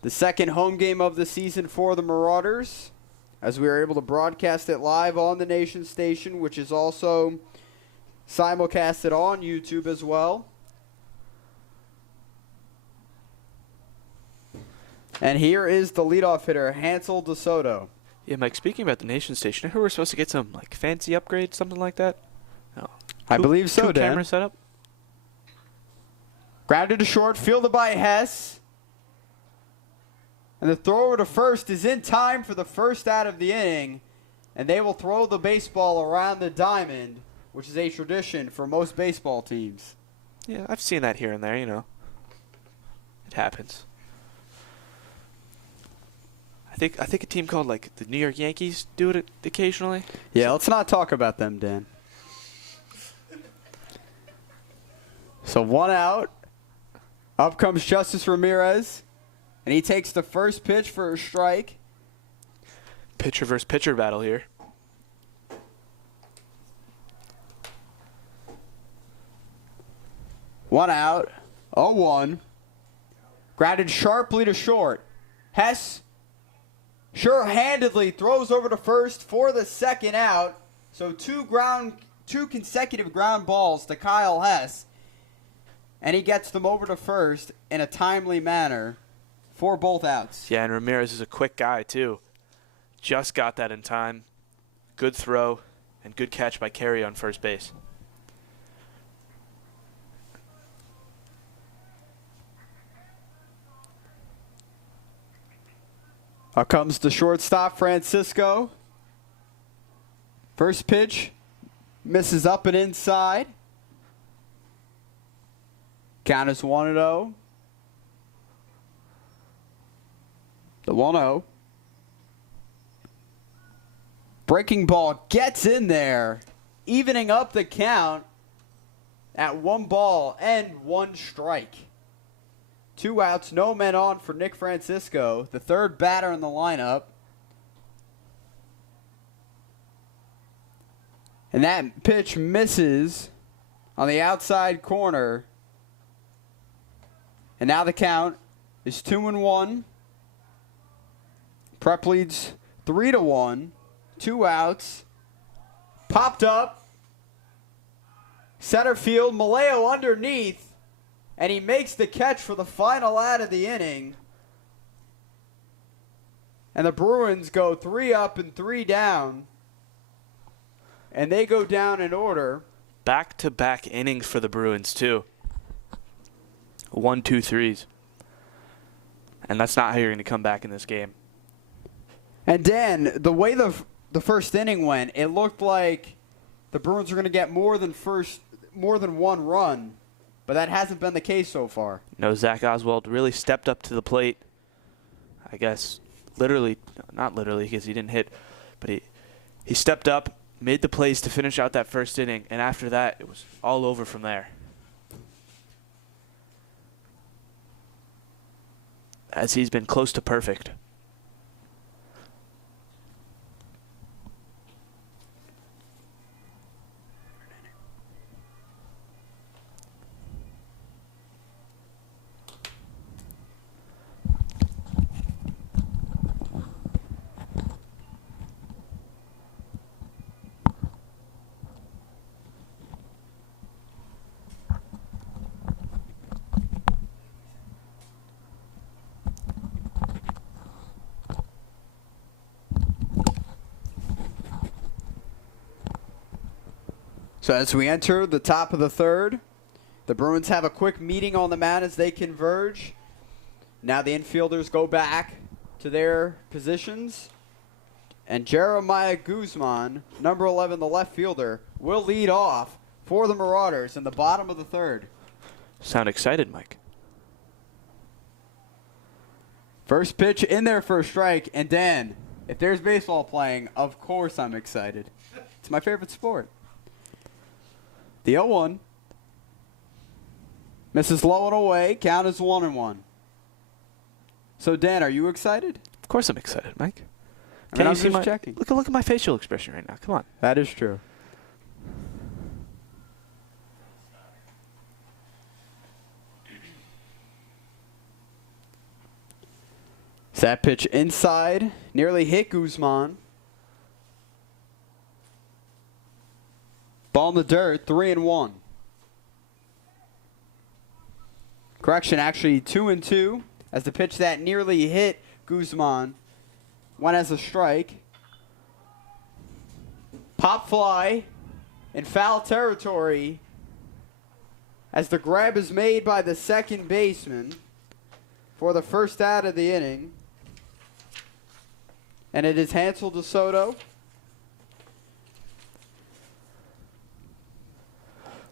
The second home game of the season for the Marauders, as we are able to broadcast it live on the Nation Station, which is also simulcasted on YouTube as well. And here is the leadoff hitter, Hansel DeSoto. Yeah, Mike, speaking about the Nation Station, I heard we're supposed to get some like fancy upgrades, something like that. No. I believe so, Two Dan. camera setup. Grounded to short, fielded by Hess. And the thrower to first is in time for the first out of the inning. And they will throw the baseball around the diamond, which is a tradition for most baseball teams. Yeah, I've seen that here and there, It happens. I think a team called like the New York Yankees do it occasionally. Yeah, let's not talk about them, Dan. So 1 out. Up comes Justice Ramirez. And he takes the first pitch for a strike. Pitcher versus pitcher battle here. One out. 0-1. Grounded sharply to short. Hess sure-handedly throws over to first for the second out. So two consecutive ground balls to Kyle Hess. And he gets them over to first in a timely manner for both outs. Yeah, and Ramirez is a quick guy, too. Just got that in time. Good throw and good catch by Carey on first base. Up comes the shortstop, Francisco. First pitch, misses up and inside. Count is 1-0. The 1-0. Breaking ball gets in there, evening up the count at 1 ball and 1 strike. 2 outs, no men on for Nick Francisco, the third batter in the lineup. And that pitch misses on the outside corner. And now the count is 2-1. Prep leads 3-1. 2 outs. Popped up. Center field, Maleo underneath. And he makes the catch for the final out of the inning. And the Bruins go 3 up and 3 down. And they go down in order. Back-to-back innings for the Bruins, too. 1, 2, 3s. And that's not how you're going to come back in this game. And Dan, the way the first inning went, it looked like the Bruins were going to get more than 1 run. But that hasn't been the case so far. No, Zach Oswald really stepped up to the plate. I guess literally, not literally because he didn't hit, but he stepped up, made the plays to finish out that first inning, and after that, it was all over from there. as he's been close to perfect. So as we enter the top of the third, the Bruins have a quick meeting on the mound as they converge. Now the infielders go back to their positions. And Jeremiah Guzman, number 11, the left fielder, will lead off for the Marauders in the bottom of the third. Sound excited, Mike? First pitch in there for a strike. And Dan, if there's baseball playing, of course I'm excited. It's my favorite sport. The 0-1. Misses low and away. Count is 1-1. So, Dan, are you excited? Of course I'm excited, Mike. I'm you see just checking. Look at my facial expression right now. Come on. That is true. That pitch inside. Nearly hit Guzman. Ball in the dirt, 3-1. Correction, actually 2-2, as the pitch that nearly hit Guzman went as a strike. Pop fly in foul territory as the grab is made by the second baseman for the first out of the inning. And it is Hansel DeSoto.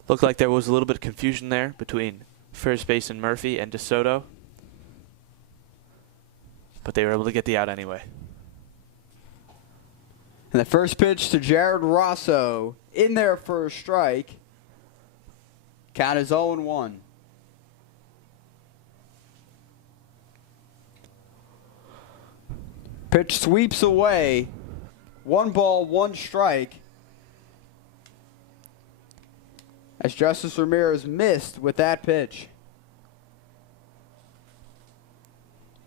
Looked like there was a little bit of confusion there between first baseman Murphy and DeSoto. But they were able to get the out anyway. And the first pitch to Jared Rosso in there for a strike. Count is 0-1. Pitch sweeps away. 1 ball, 1 strike. As Justice Ramirez missed with that pitch.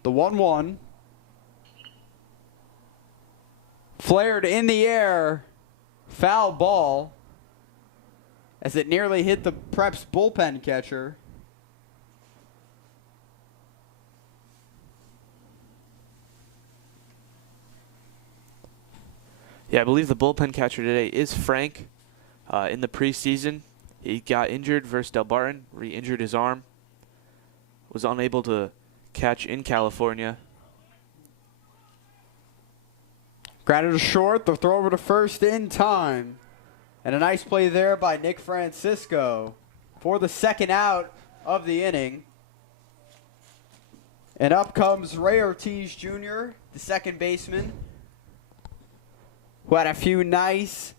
The 1-1. Flared in the air. Foul ball. As it nearly hit the Preps bullpen catcher. Yeah, I believe the bullpen catcher today is Frank. In the preseason, he got injured versus Del Barton, re-injured his arm. Was unable to catch in California. Grounded to short, the throw over to first in time. And a nice play there by Nick Francisco for the second out of the inning. And up comes Ray Ortiz Jr., the second baseman, who had a few nice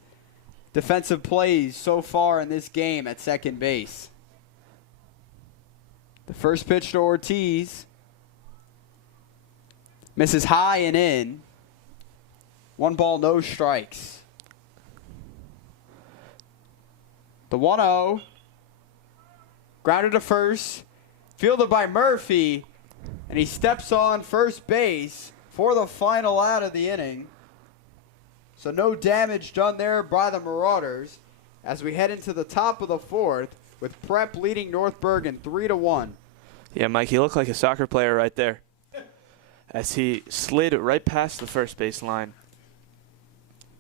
defensive plays so far in this game at second base. The first pitch to Ortiz misses high and in. 1 ball, no strikes. The 1-0. Grounded to first. Fielded by Murphy. And he steps on first base for the final out of the inning. So no damage done there by the Marauders as we head into the top of the fourth with Prep leading North Bergen 3-1. Yeah, Mike, he looked like a soccer player right there. As he slid right past the first base line,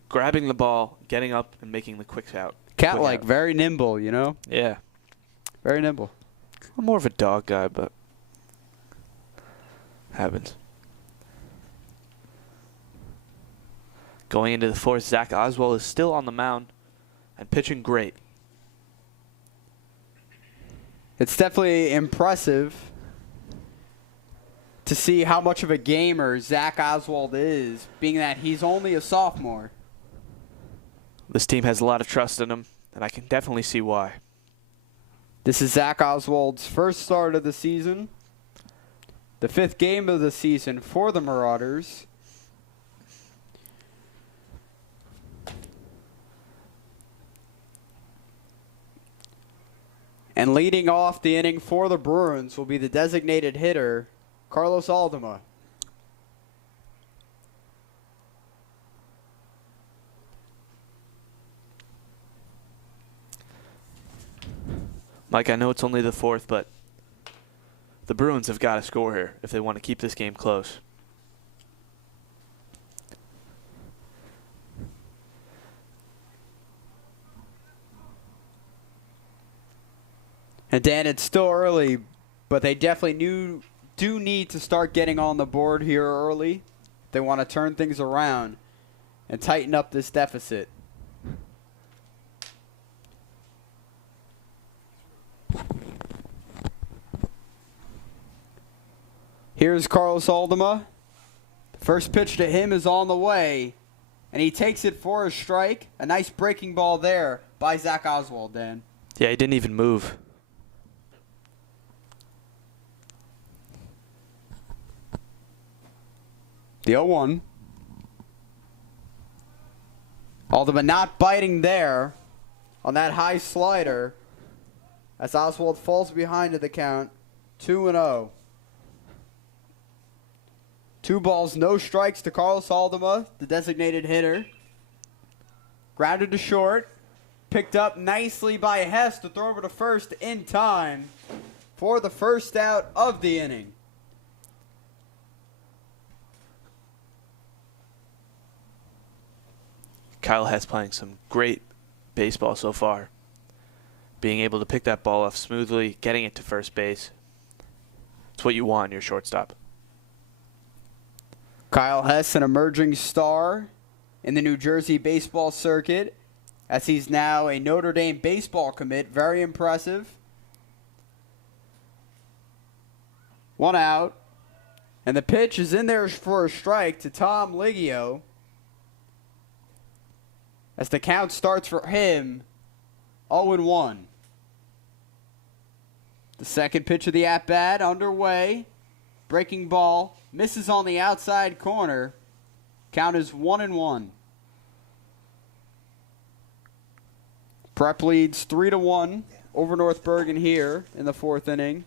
grabbing the ball, getting up, and making the quick out. Cat-like, very nimble, you know? Yeah. Very nimble. I'm more of a dog guy, but happens. Going into the fourth, Zach Oswald is still on the mound and pitching great. It's definitely impressive to see how much of a gamer Zach Oswald is, being that he's only a sophomore. This team has a lot of trust in him, and I can definitely see why. This is Zach Oswald's first start of the season. The 5th game of the season for the Marauders. And leading off the inning for the Bruins will be the designated hitter, Carlos Aldama. Mike, I know it's only the 4th, but the Bruins have got to score here if they want to keep this game close. And Dan, it's still early, but they definitely do need to start getting on the board here early. They want to turn things around and tighten up this deficit. Here's Carlos Aldama. The first pitch to him is on the way, and he takes it for a strike. A nice breaking ball there by Zach Oswald, Dan. Yeah, he didn't even move. The 0-1. Aldama not biting there on that high slider as Oswald falls behind to the count. 2-0. 2 balls, no strikes to Carlos Aldama, the designated hitter. Grounded to short. Picked up nicely by Hess to throw over to first in time for the first out of the inning. Kyle Hess playing some great baseball so far. Being able to pick that ball off smoothly, getting it to first base. It's what you want in your shortstop. Kyle Hess, an emerging star in the New Jersey baseball circuit, as he's now a Notre Dame baseball commit. Very impressive. 1 out. And the pitch is in there for a strike to Tom Liggio, as the count starts for him 0-1. The second pitch of the at-bat underway. Breaking ball. Misses on the outside corner. Count is 1-1. Prep leads 3-1 over North Bergen here in the 4th inning.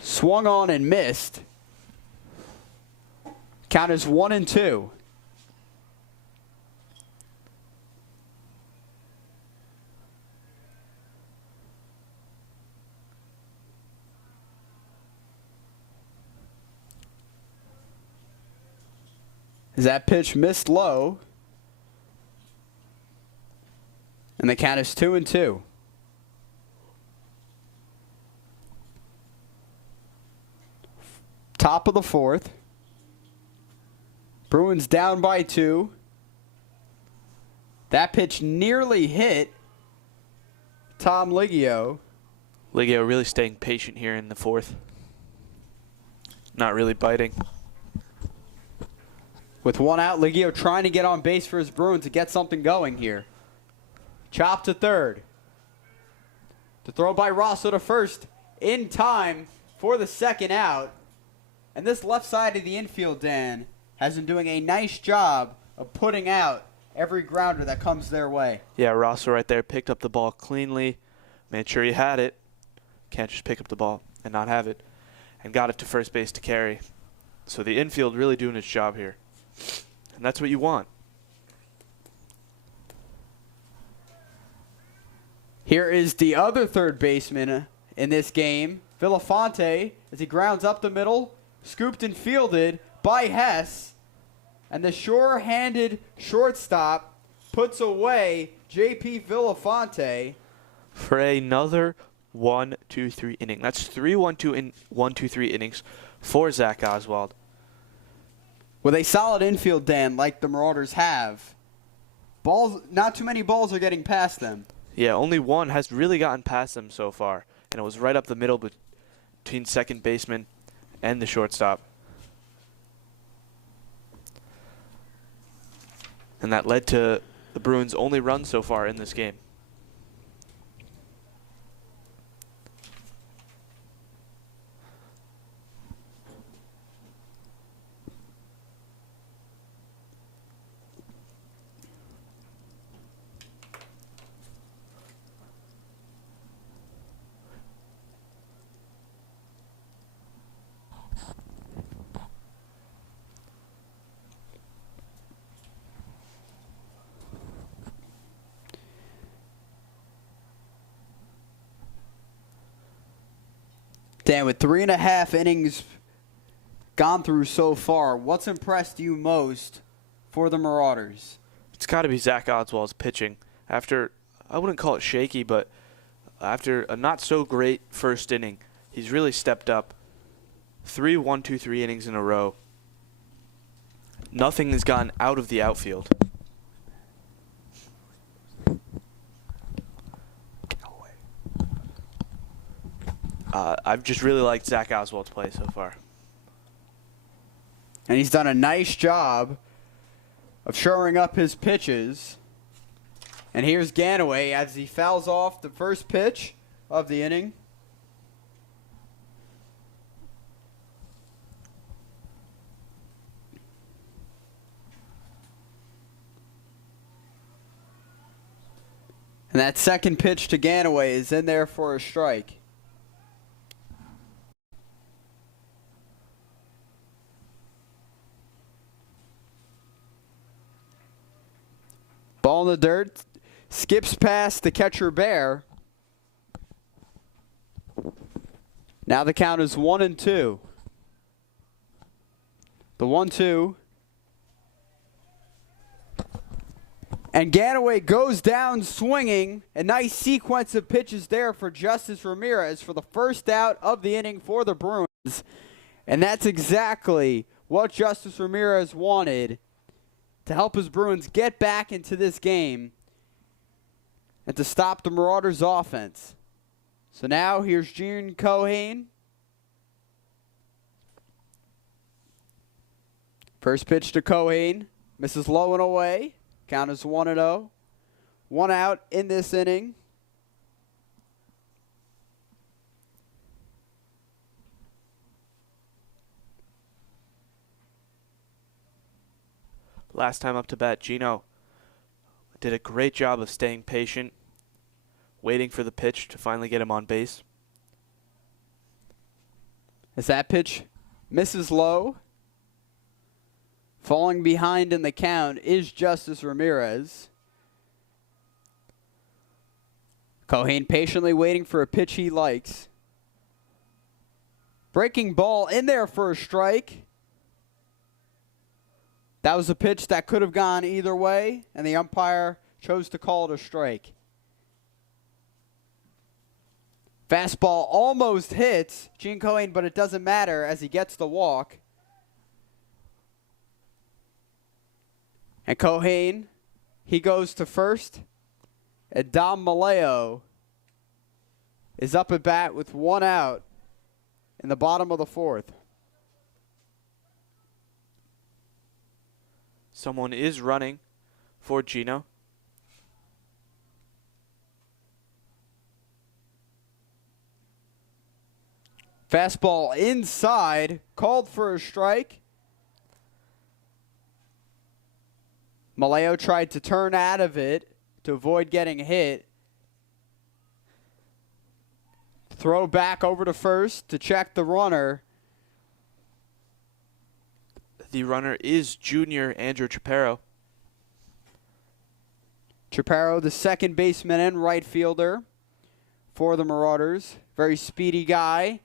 Swung on and missed. Count is 1-2. As that pitch missed low. And the count is 2-2. Top of the 4th. Bruins down by 2. That pitch nearly hit Tom Liggio. Liggio really staying patient here in the 4th. Not really biting. With 1 out, Liggio trying to get on base for his Bruins to get something going here. Chop to third. To throw by Rosso to first in time for the 2nd out. And this left side of the infield, Dan, has been doing a nice job of putting out every grounder that comes their way. Yeah, Rosso right there picked up the ball cleanly, made sure he had it. Can't just pick up the ball and not have it. And got it to first base to carry. So the infield really doing its job here. And that's what you want. Here is the other third baseman in this game, Villafonte, as he grounds up the middle, scooped and fielded by Hess. And the sure-handed shortstop puts away J.P. Villafonte for another 1-2-3 inning. That's 3 1-2-3 innings for Zach Oswald. With a solid infield, Dan, like the Marauders have, not too many balls are getting past them. Yeah, only one has really gotten past them so far, and it was right up the middle between second baseman and the shortstop. And that led to the Bruins' only run so far in this game. Dan, with 3.5 innings gone through so far, what's impressed you most for the Marauders? It's got to be Zach Oswald's pitching. After, I wouldn't call it shaky, but after a not so great first inning, he's really stepped up. 3 1-2-3 innings in a row. Nothing has gotten out of the outfield. I've just really liked Zach Oswald's play so far. And he's done a nice job of shoring up his pitches. And here's Ganaway as he fouls off the first pitch of the inning. And that second pitch to Ganaway is in there for a strike. Ball in the dirt. Skips past the catcher Bear. Now the count is 1-2. The 1-2. And Ganaway goes down swinging. A nice sequence of pitches there for Justice Ramirez for the first out of the inning for the Bruins. And that's exactly what Justice Ramirez wanted to help his Bruins get back into this game and to stop the Marauders' offense. So now here's Gene Cohane. First pitch to Cohane. Misses low and away. Count is 1-0. 1 out in this inning. Last time up to bat, Gino did a great job of staying patient, waiting for the pitch to finally get him on base. As that pitch misses low, falling behind in the count is Justice Ramirez. Cohane patiently waiting for a pitch he likes. Breaking ball in there for a strike. That was a pitch that could have gone either way, and the umpire chose to call it a strike. Fastball almost hits Gene Cohane, but it doesn't matter as he gets the walk. And Cohane, he goes to first. And Dom Maleo is up at bat with 1 out in the bottom of the 4th. Someone is running for Gino. Fastball inside, called for a strike. Maleo tried to turn out of it to avoid getting hit. Throw back over to first to check the runner. The runner is junior Andrew Chaparro. Chaparro, the second baseman and right fielder for the Marauders. Very speedy guy.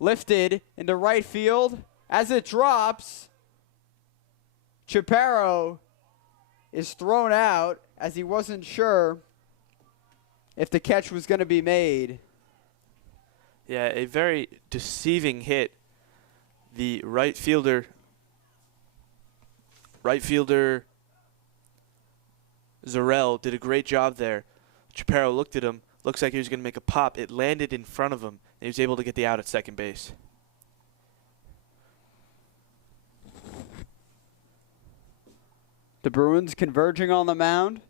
Lifted into right field. As it drops, Chaparro is thrown out as he wasn't sure if the catch was going to be made. Yeah, a very deceiving hit. The right fielder Zarel did a great job there. Chaparro looked at him. Looks like he was going to make a pop. It landed in front of him, and he was able to get the out at second base. The Bruins converging on the mound.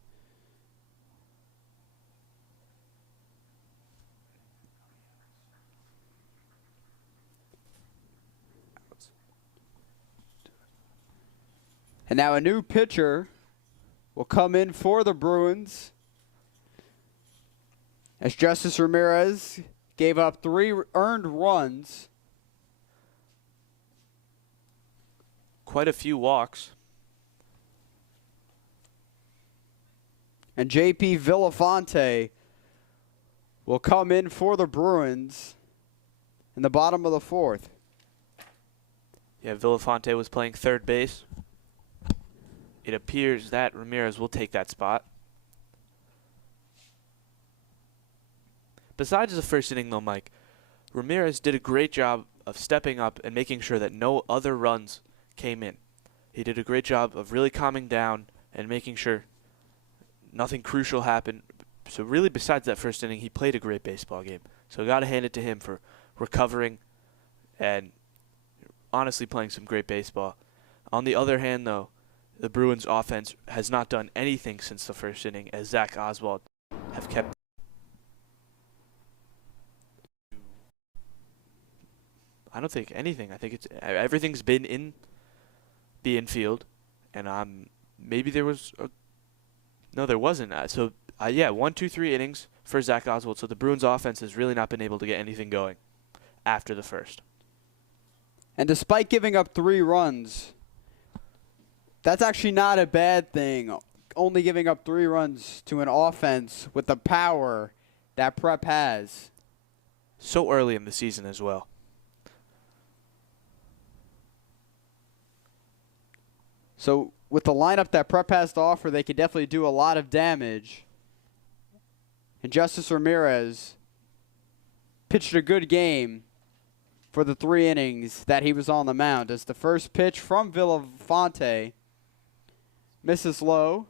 And now a new pitcher will come in for the Bruins as Justice Ramirez gave up 3 earned runs. Quite a few walks. And J.P. Villafonte will come in for the Bruins in the bottom of the fourth. Yeah, Villafonte was playing third base. It appears that Ramirez will take that spot. Besides the first inning, though, Mike, Ramirez did a great job of stepping up and making sure that no other runs came in. He did a great job of really calming down and making sure nothing crucial happened. So really, besides that first inning, he played a great baseball game. So I got to hand it to him for recovering and honestly playing some great baseball. On the other hand, though, the Bruins offense has not done anything since the first inning, as Zach Oswald have kept. I don't think anything. I think everything's been in the infield, and maybe there was no, there wasn't. Yeah, 1, 2, 3 innings for Zach Oswald. So the Bruins offense has really not been able to get anything going after the first. And despite giving up 3 runs, that's actually not a bad thing. Only giving up 3 runs to an offense with the power that Prep has. So early in the season as well. So with the lineup that Prep has to offer, they could definitely do a lot of damage. And Justice Ramirez pitched a good game for the 3 innings that he was on the mound, as the first pitch from Villafonte misses low.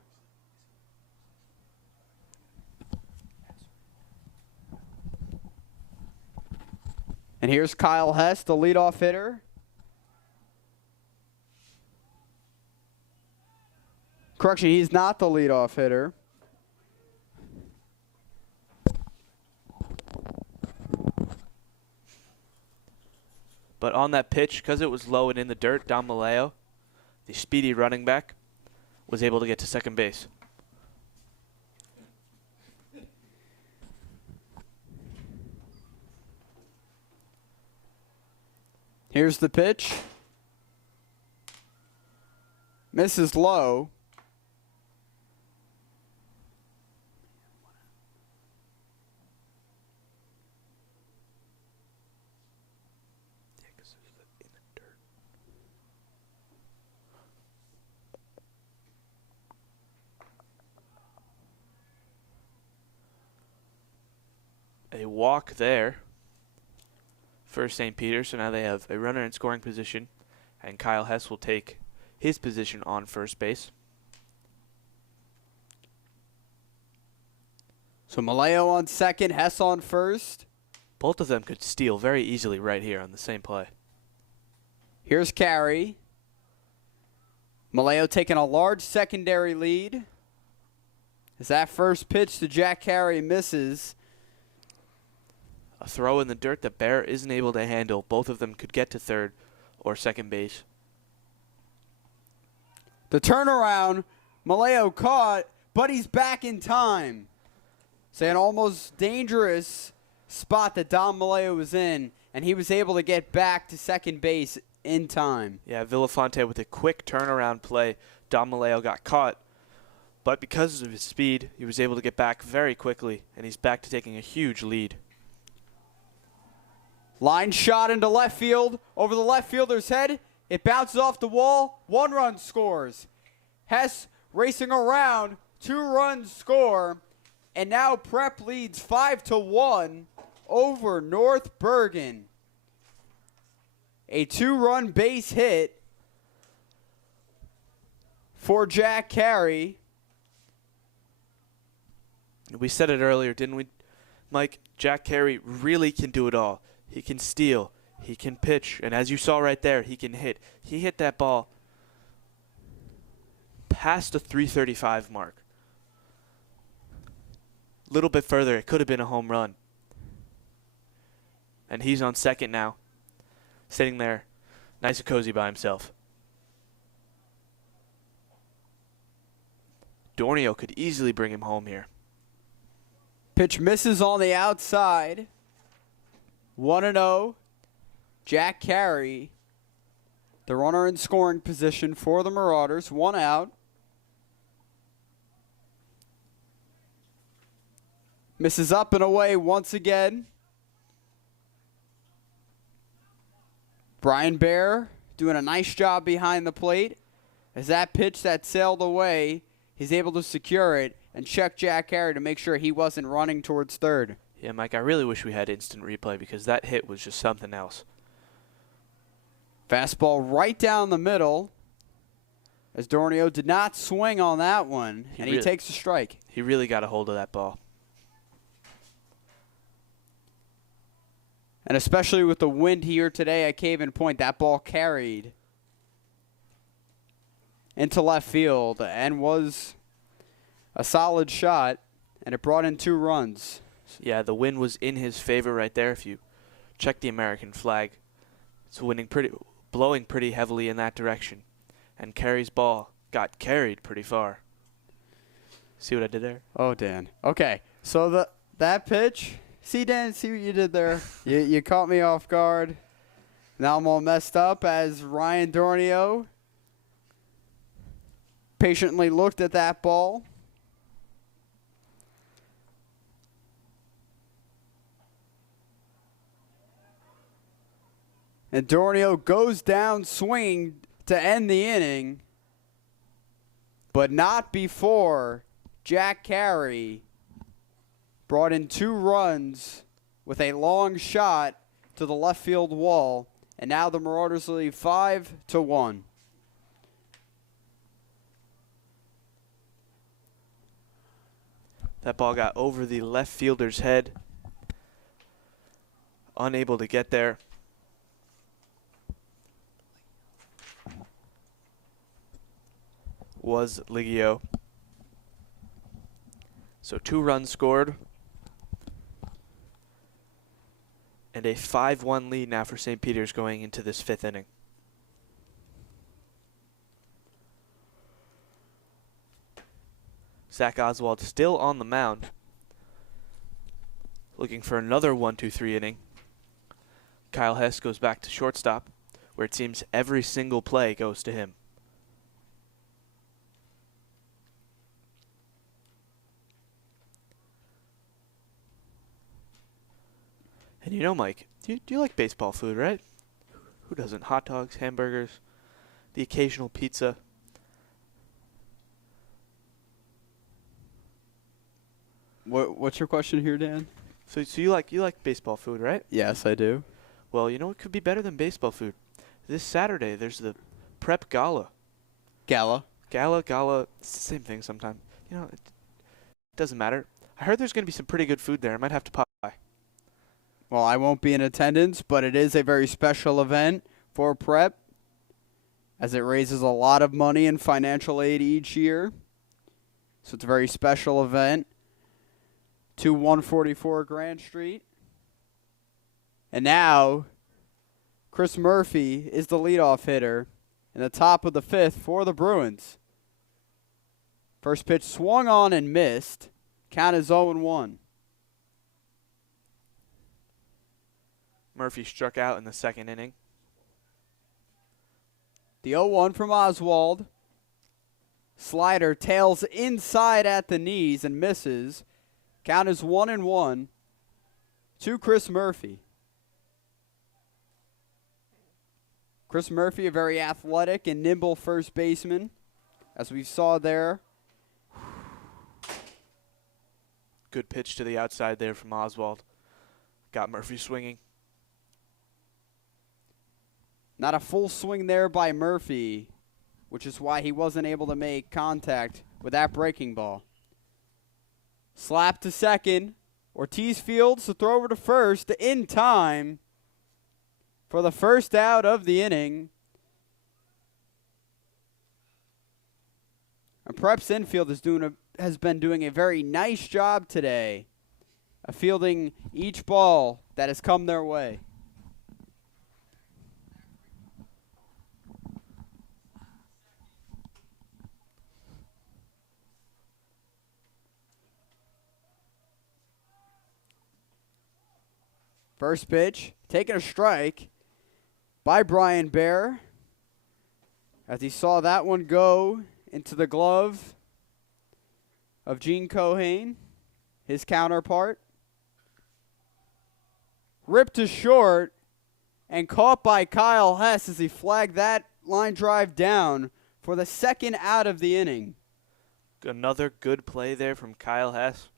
And here's Kyle Hess, the leadoff hitter. Correction, he's not the leadoff hitter. But on that pitch, because it was low and in the dirt, Dom Maleo, the speedy running back, was able to get to second base. Here's the pitch. Misses low. A walk there for St. Peter, so now they have a runner in scoring position, and Kyle Hess will take his position on first base. So Maleo on second, Hess on first. Both of them could steal very easily right here on the same play. Here's Carey. Maleo taking a large secondary lead. As that first pitch to Jack Carey misses. A throw in the dirt that Bear isn't able to handle. Both of them could get to third or second base. The turnaround, Maleo caught, but he's back in time. So an almost dangerous spot that Dom Maleo was in, and he was able to get back to second base in time. Yeah, Villafonte with a quick turnaround play. Dom Maleo got caught, but because of his speed, he was able to get back very quickly, and he's back to taking a huge lead. Line shot into left field, over the left fielder's head. It bounces off the wall. 1 run scores. Hess racing around. 2 runs score. And now Prep leads 5-1 over North Bergen. A 2-run base hit for Jack Carey. We said it earlier, didn't we, Mike? Jack Carey really can do it all. He can steal, he can pitch, and as you saw right there, he can hit. He hit that ball past the 335 mark. A little bit further, it could have been a home run. And he's on second now, sitting there nice and cozy by himself. Dornio could easily bring him home here. Pitch misses on the outside. 1-0. Jack Carey, the runner in scoring position for the Marauders. 1 out. Misses up and away once again. Brian Bear doing a nice job behind the plate. As that pitch that sailed away, he's able to secure it and check Jack Carey to make sure he wasn't running towards third. Yeah, Mike, I really wish we had instant replay because that hit was just something else. Fastball right down the middle, as Dornio did not swing on that one, and he takes a strike. He really got a hold of that ball. And especially with the wind here today at Caven Point, that ball carried into left field and was a solid shot, and it brought in 2 runs. Yeah, the wind was in his favor right there. If you check the American flag, it's blowing pretty heavily in that direction. And Carey's ball got carried pretty far. See what I did there? Oh, Dan. Okay, so that pitch, see, Dan, see what you did there? you caught me off guard. Now I'm all messed up as Ryan Dornio patiently looked at that ball. And Dornio goes down swinging to end the inning, but not before Jack Carey brought in 2 runs with a long shot to the left field wall, and now the Marauders lead 5-1. That ball got over the left fielder's head, unable to get there. Was Liggio. So 2 runs scored. And a 5-1 lead now for St. Peter's going into this 5th inning. Zach Oswald still on the mound. Looking for another 1-2-3 inning. Kyle Hess goes back to shortstop, where it seems every single play goes to him. And you know, Mike, do you like baseball food, right? Who doesn't? Hot dogs, hamburgers, the occasional pizza. What's your question here, Dan? So you like baseball food, right? Yes, I do. Well, you know what could be better than baseball food? This Saturday, there's the Prep Gala. Gala. Gala, it's the same thing sometimes. You know, it doesn't matter. I heard there's going to be some pretty good food there. I might have to pop by. Well, I won't be in attendance, but it is a very special event for Prep, as it raises a lot of money in financial aid each year. So it's a very special event. 144 Grand Street. And now, Chris Murphy is the leadoff hitter in the top of the 5th for the Bruins. First pitch swung on and missed. Count is 0-1. Murphy struck out in the 2nd inning. The 0-1 from Oswald. Slider tails inside at the knees and misses. Count is 1-1 to Chris Murphy. Chris Murphy, a very athletic and nimble first baseman, as we saw there. Good pitch to the outside there from Oswald. Got Murphy swinging. Not a full swing there by Murphy, which is why he wasn't able to make contact with that breaking ball. Slap to second. Ortiz fields the throw over to first in time for the first out of the inning. And Prep's infield has been doing a very nice job today of fielding each ball that has come their way. First pitch, taking a strike by Brian Bear, as he saw that one go into the glove of Gene Cohane, his counterpart. Ripped to short, and caught by Kyle Hess as he flagged that line drive down for the second out of the inning. Another good play there from Kyle Hess.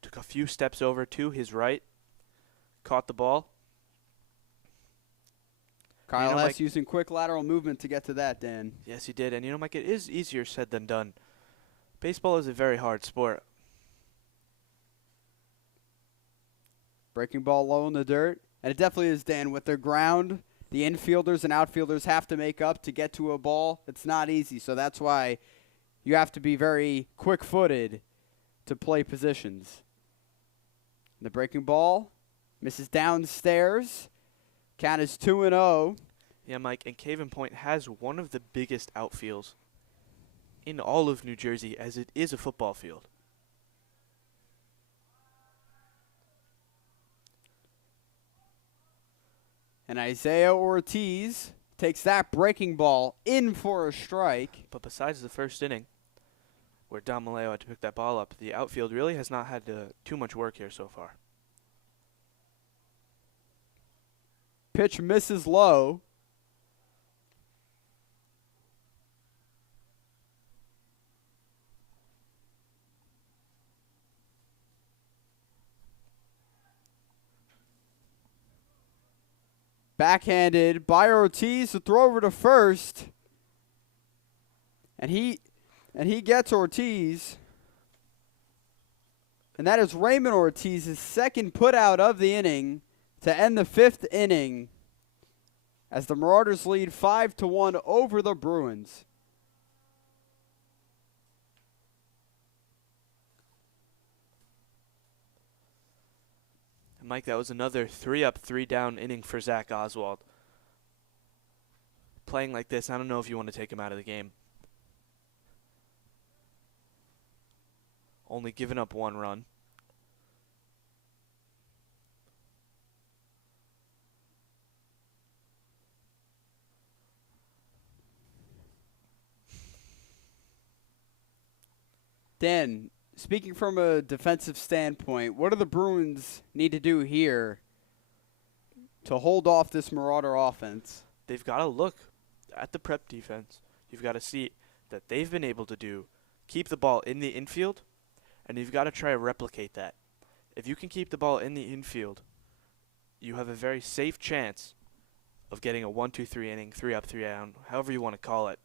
Took a few steps over to his right. Caught the ball. Kyle Hess using quick lateral movement to get to that, Dan. Yes, he did. And, Mike, it is easier said than done. Baseball is a very hard sport. Breaking ball low in the dirt. And it definitely is, Dan. With the ground, the infielders and outfielders have to make up to get to a ball. It's not easy, so that's why you have to be very quick-footed to play positions. The breaking ball misses downstairs. Count is 2-0. Yeah, Mike, and Caven Point has one of the biggest outfields in all of New Jersey, as it is a football field. And Isaiah Ortiz takes that breaking ball in for a strike. But besides the first inning, where Don Maleo had to pick that ball up, the outfield really has not had too much work here so far. Pitch misses low. Backhanded by Ortiz to throw over to first. And he gets Ortiz. And that is Raymond Ortiz's second putout of the inning to end the fifth inning as the Marauders lead 5-1 over the Bruins. And Mike, that was another 3-up, 3-down inning for Zach Oswald. Playing like this, I don't know if you want to take him out of the game. Only giving up one run. Dan, speaking from a defensive standpoint, what do the Bruins need to do here to hold off this Marauder offense? They've got to look at the Prep defense. You've got to see that they've been able to keep the ball in the infield, and you've got to try to replicate that. If you can keep the ball in the infield, you have a very safe chance of getting a 1-2-3 inning, 3-up, 3-down, however you want to call it.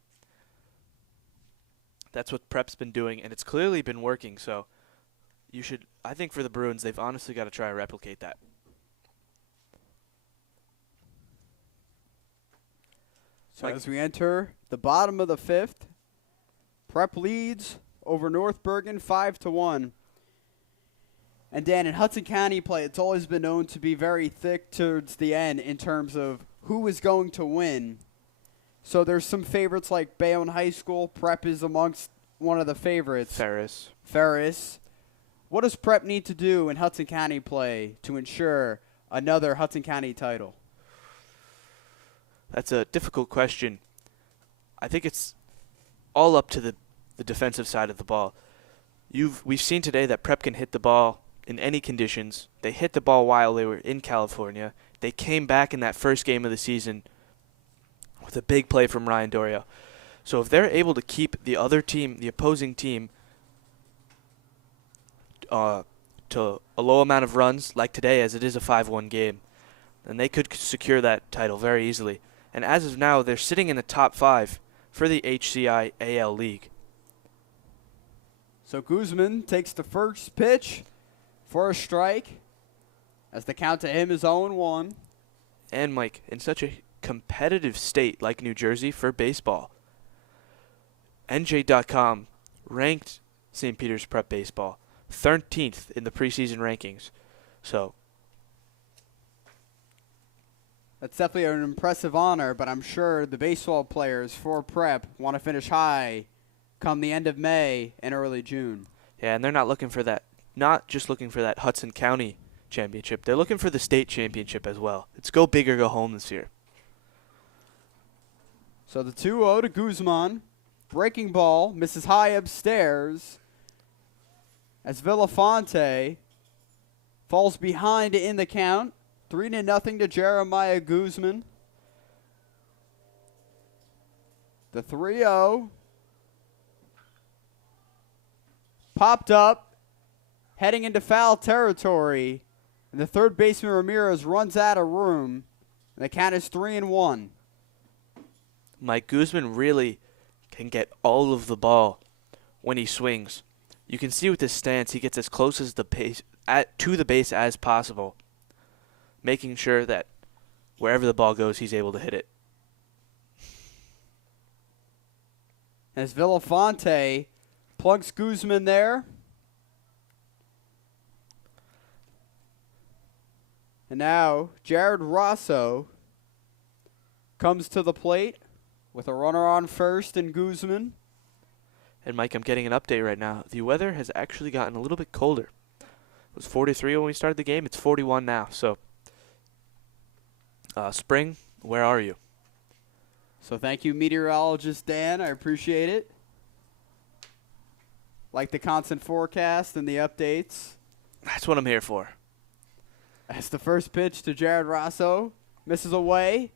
That's what Prep's been doing, and it's clearly been working. So I think for the Bruins, they've honestly got to try to replicate that. So as we enter the bottom of the fifth, Prep leads over North Bergen 5-1. And Dan, in Hudson County play, it's always been known to be very thick towards the end in terms of who is going to win. So there's some favorites like Bayonne High School. Prep is amongst one of the favorites. Ferris. What does Prep need to do in Hudson County play to ensure another Hudson County title? That's a difficult question. I think it's all up to the defensive side of the ball. We've seen today that Prep can hit the ball in any conditions. They hit the ball while they were in California. They came back in that first game of the season with a big play from Ryan Dorio. So if they're able to keep the other team, the opposing team, to a low amount of runs, like today, as it is a 5-1 game, then they could secure that title very easily. And as of now, they're sitting in the top 5 for the HCI AL League. So Guzman takes the first pitch for a strike, as the count to him is 0-1. And Mike, in such a competitive state like New Jersey for baseball, NJ.com ranked St. Peter's Prep Baseball 13th in the preseason rankings. So that's definitely an impressive honor, but I'm sure the baseball players for Prep want to finish high come the end of May and early June. Yeah, and they're not just looking for that Hudson County championship. They're looking for the state championship as well. It's go big or go home this year. So the 2-0 to Guzman. Breaking ball misses high upstairs as Villafonte falls behind in the count. 3-0 to Jeremiah Guzman. The 3-0. Popped up, heading into foul territory. And the third baseman Ramirez runs out of room. And the count is 3-1. Mike Guzman really can get all of the ball when he swings. You can see with his stance, he gets as close as to the base as possible, making sure that wherever the ball goes, he's able to hit it. As Villafonte plugs Guzman there. And now Jared Rosso comes to the plate with a runner on first and Guzman. And Mike, I'm getting an update right now. The weather has actually gotten a little bit colder. It was 43 when we started the game. It's 41 now. So, spring, where are you? So thank you, meteorologist Dan. I appreciate it. Like the constant forecast and the updates. That's what I'm here for. As the first pitch to Jared Rosso misses away.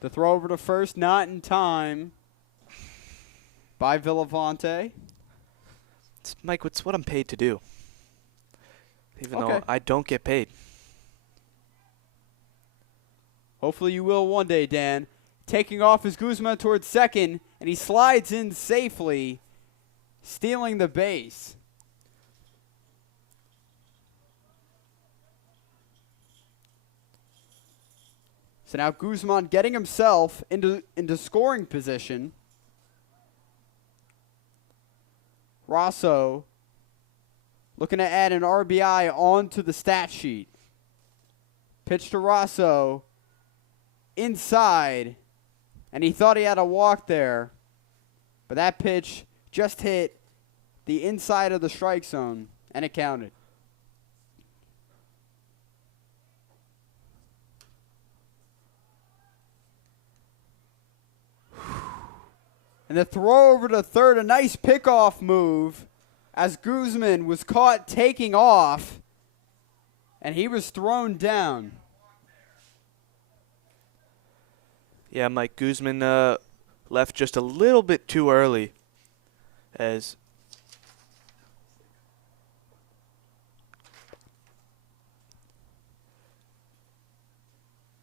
The throw over to first, not in time by Villafonte. Mike, it's what I'm paid to do. Even Okay. though I don't get paid. Hopefully you will one day, Dan. Taking off is Guzman towards second, and he slides in safely, stealing the base. So now Guzman getting himself into scoring position. Rosso looking to add an RBI onto the stat sheet. Pitch to Rosso. Inside. And he thought he had a walk there. But that pitch just hit the inside of the strike zone. And it counted. And the throw over to third, a nice pickoff move as Guzman was caught taking off, and he was thrown down. Yeah, Mike Guzman left just a little bit too early as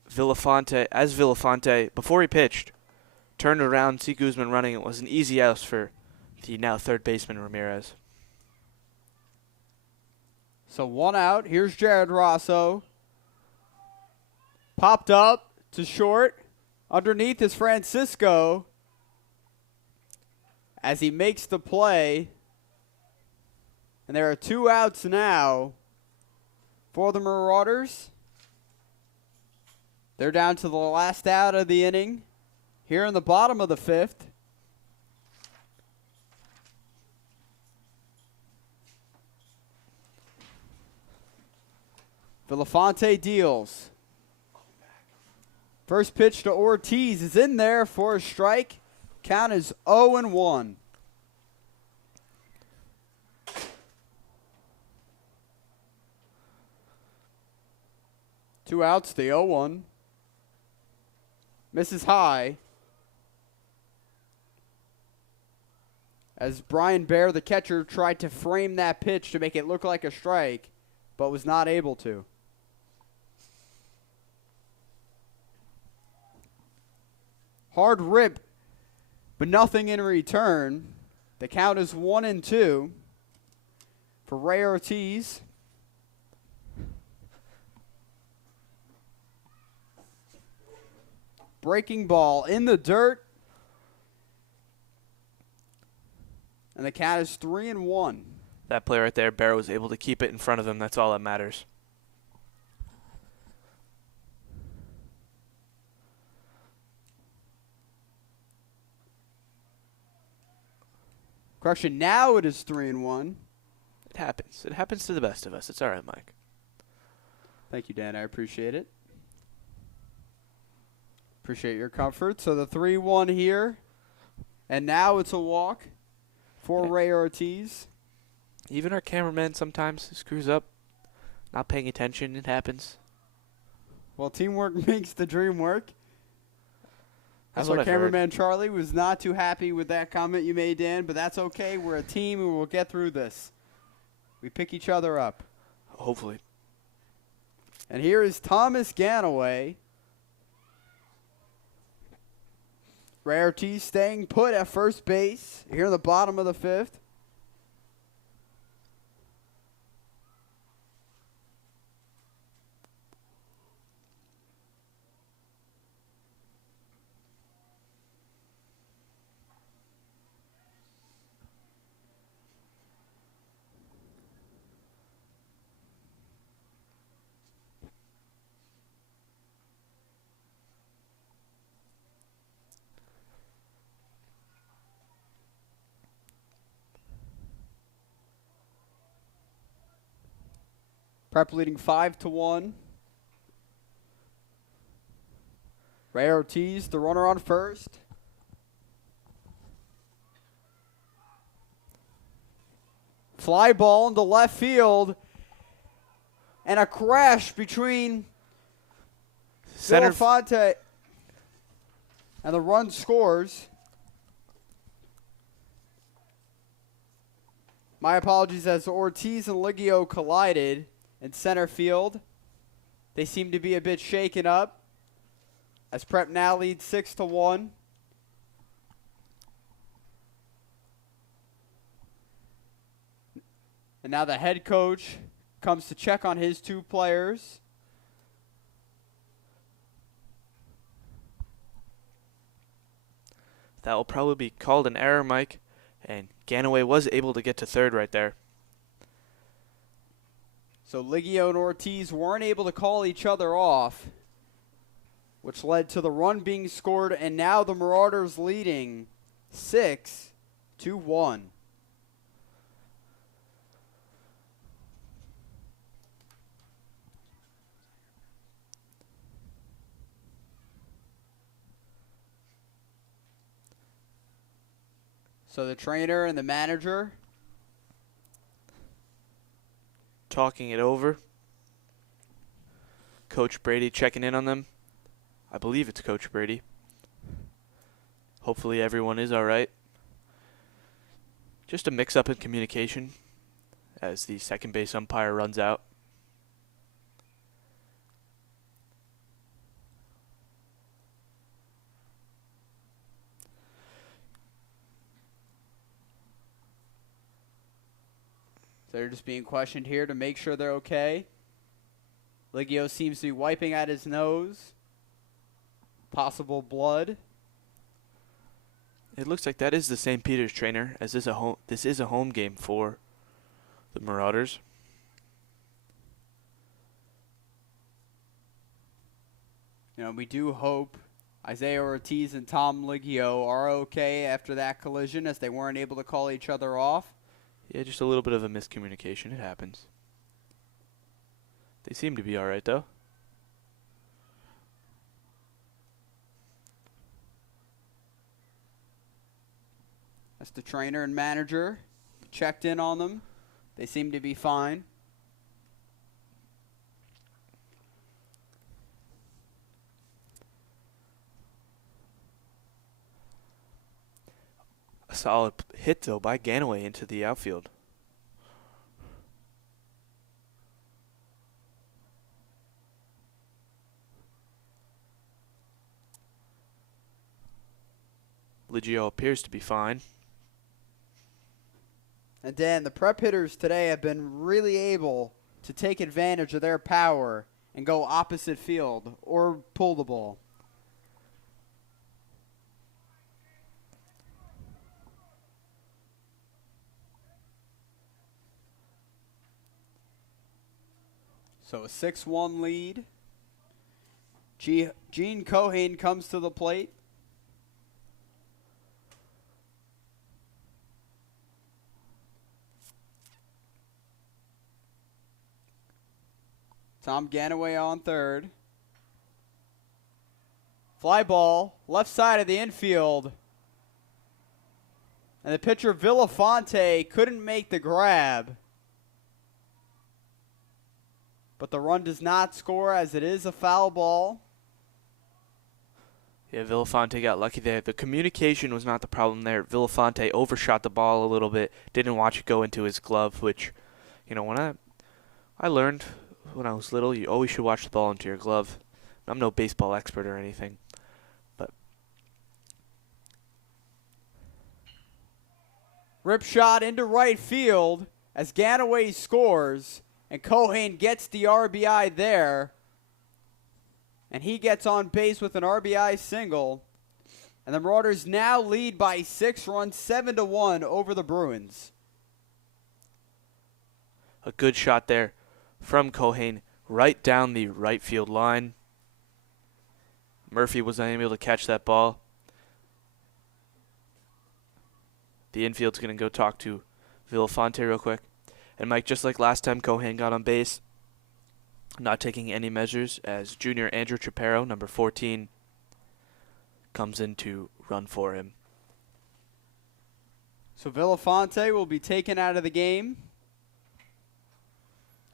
Villafonte, before he pitched, turned around, see Guzman running. It was an easy out for the now third baseman Ramirez. So 1 out. Here's Jared Rosso. Popped up to short. Underneath is Francisco as he makes the play. And there are 2 outs now for the Marauders. They're down to the last out of the inning. Here in the bottom of the 5th. Villafonte deals. First pitch to Ortiz is in there for a strike. Count is 0-1. Two outs, the 0-1. Misses high. As Brian Baer, the catcher, tried to frame that pitch to make it look like a strike, but was not able to. Hard rip, but nothing in return. The count is 1-2 for Ray Ortiz. Breaking ball in the dirt. And the count is 3-1. That play right there, Barrow was able to keep it in front of him. That's all that matters. Correction, now it is 3-1. It happens. It happens to the best of us. It's all right, Mike. Thank you, Dan. I appreciate it. Appreciate your comfort. So the 3-1 here. And now it's a walk for Ray Ortiz. Even our cameraman sometimes screws up. Not paying attention. It happens. Well, teamwork makes the dream work. That's As what our I've heard. cameraman Charlie was not too happy with that comment you made, Dan, but that's okay. We're a team and we'll get through this. We pick each other up. Hopefully. And here is Thomas Ganaway. Rarity staying put at first base here in the bottom of the fifth. Prep leading 5-1. Ray Ortiz, the runner on first. Fly ball into left field. And a crash between Villafante and the run scores. My apologies as Ortiz and Liggio collided in center field. They seem to be a bit shaken up as Prep now leads 6-1. And now the head coach comes to check on his two players. That will probably be called an error, Mike. And Ganaway was able to get to third right there. So Liggio and Ortiz weren't able to call each other off, which led to the run being scored, and now the Marauders leading 6-1. So the trainer and the manager talking it over. Coach Brady checking in on them. I believe it's Coach Brady. Hopefully everyone is all right. Just a mix-up in communication as the second base umpire runs out. They're just being questioned here to make sure they're okay. Liggio seems to be wiping at his nose. Possible blood. It looks like that is the St. Peter's trainer, as this is a home game for the Marauders. You know, we do hope Isaiah Ortiz and Tom Liggio are okay after that collision, as they weren't able to call each other off. Yeah, just a little bit of a miscommunication. It happens. They seem to be all right, though. That's the trainer and manager. Checked in on them. They seem to be fine. A solid hit, though, by Ganaway into the outfield. Liggio appears to be fine. And Dan, the prep hitters today have been really able to take advantage of their power and go opposite field or pull the ball. So a 6-1 lead. Gene Cohane comes to the plate. Tom Ganaway on third. Fly ball, left side of the infield. And the pitcher Villafante couldn't make the grab. but the run does not score as it is a foul ball. Yeah, Villafante got lucky there. The communication was not the problem there. Villafante overshot the ball a little bit, didn't watch it go into his glove, which, when I learned when I was little, you always should watch the ball into your glove. I'm no baseball expert or anything, but Rip shot into right field as Ganaway scores, and Cohen gets the RBI there. And he gets on base with an RBI single. And the Marauders now lead by 6 runs, 7-1 over the Bruins. a good shot there from Cohen right down the right field line. Murphy was unable to catch that ball. The infield's going to go talk to Villafante real quick. And Mike, just like last time Cohen got on base, not taking any measures as junior Andrew Chaparro, number 14, comes in to run for him. So Villafante will be taken out of the game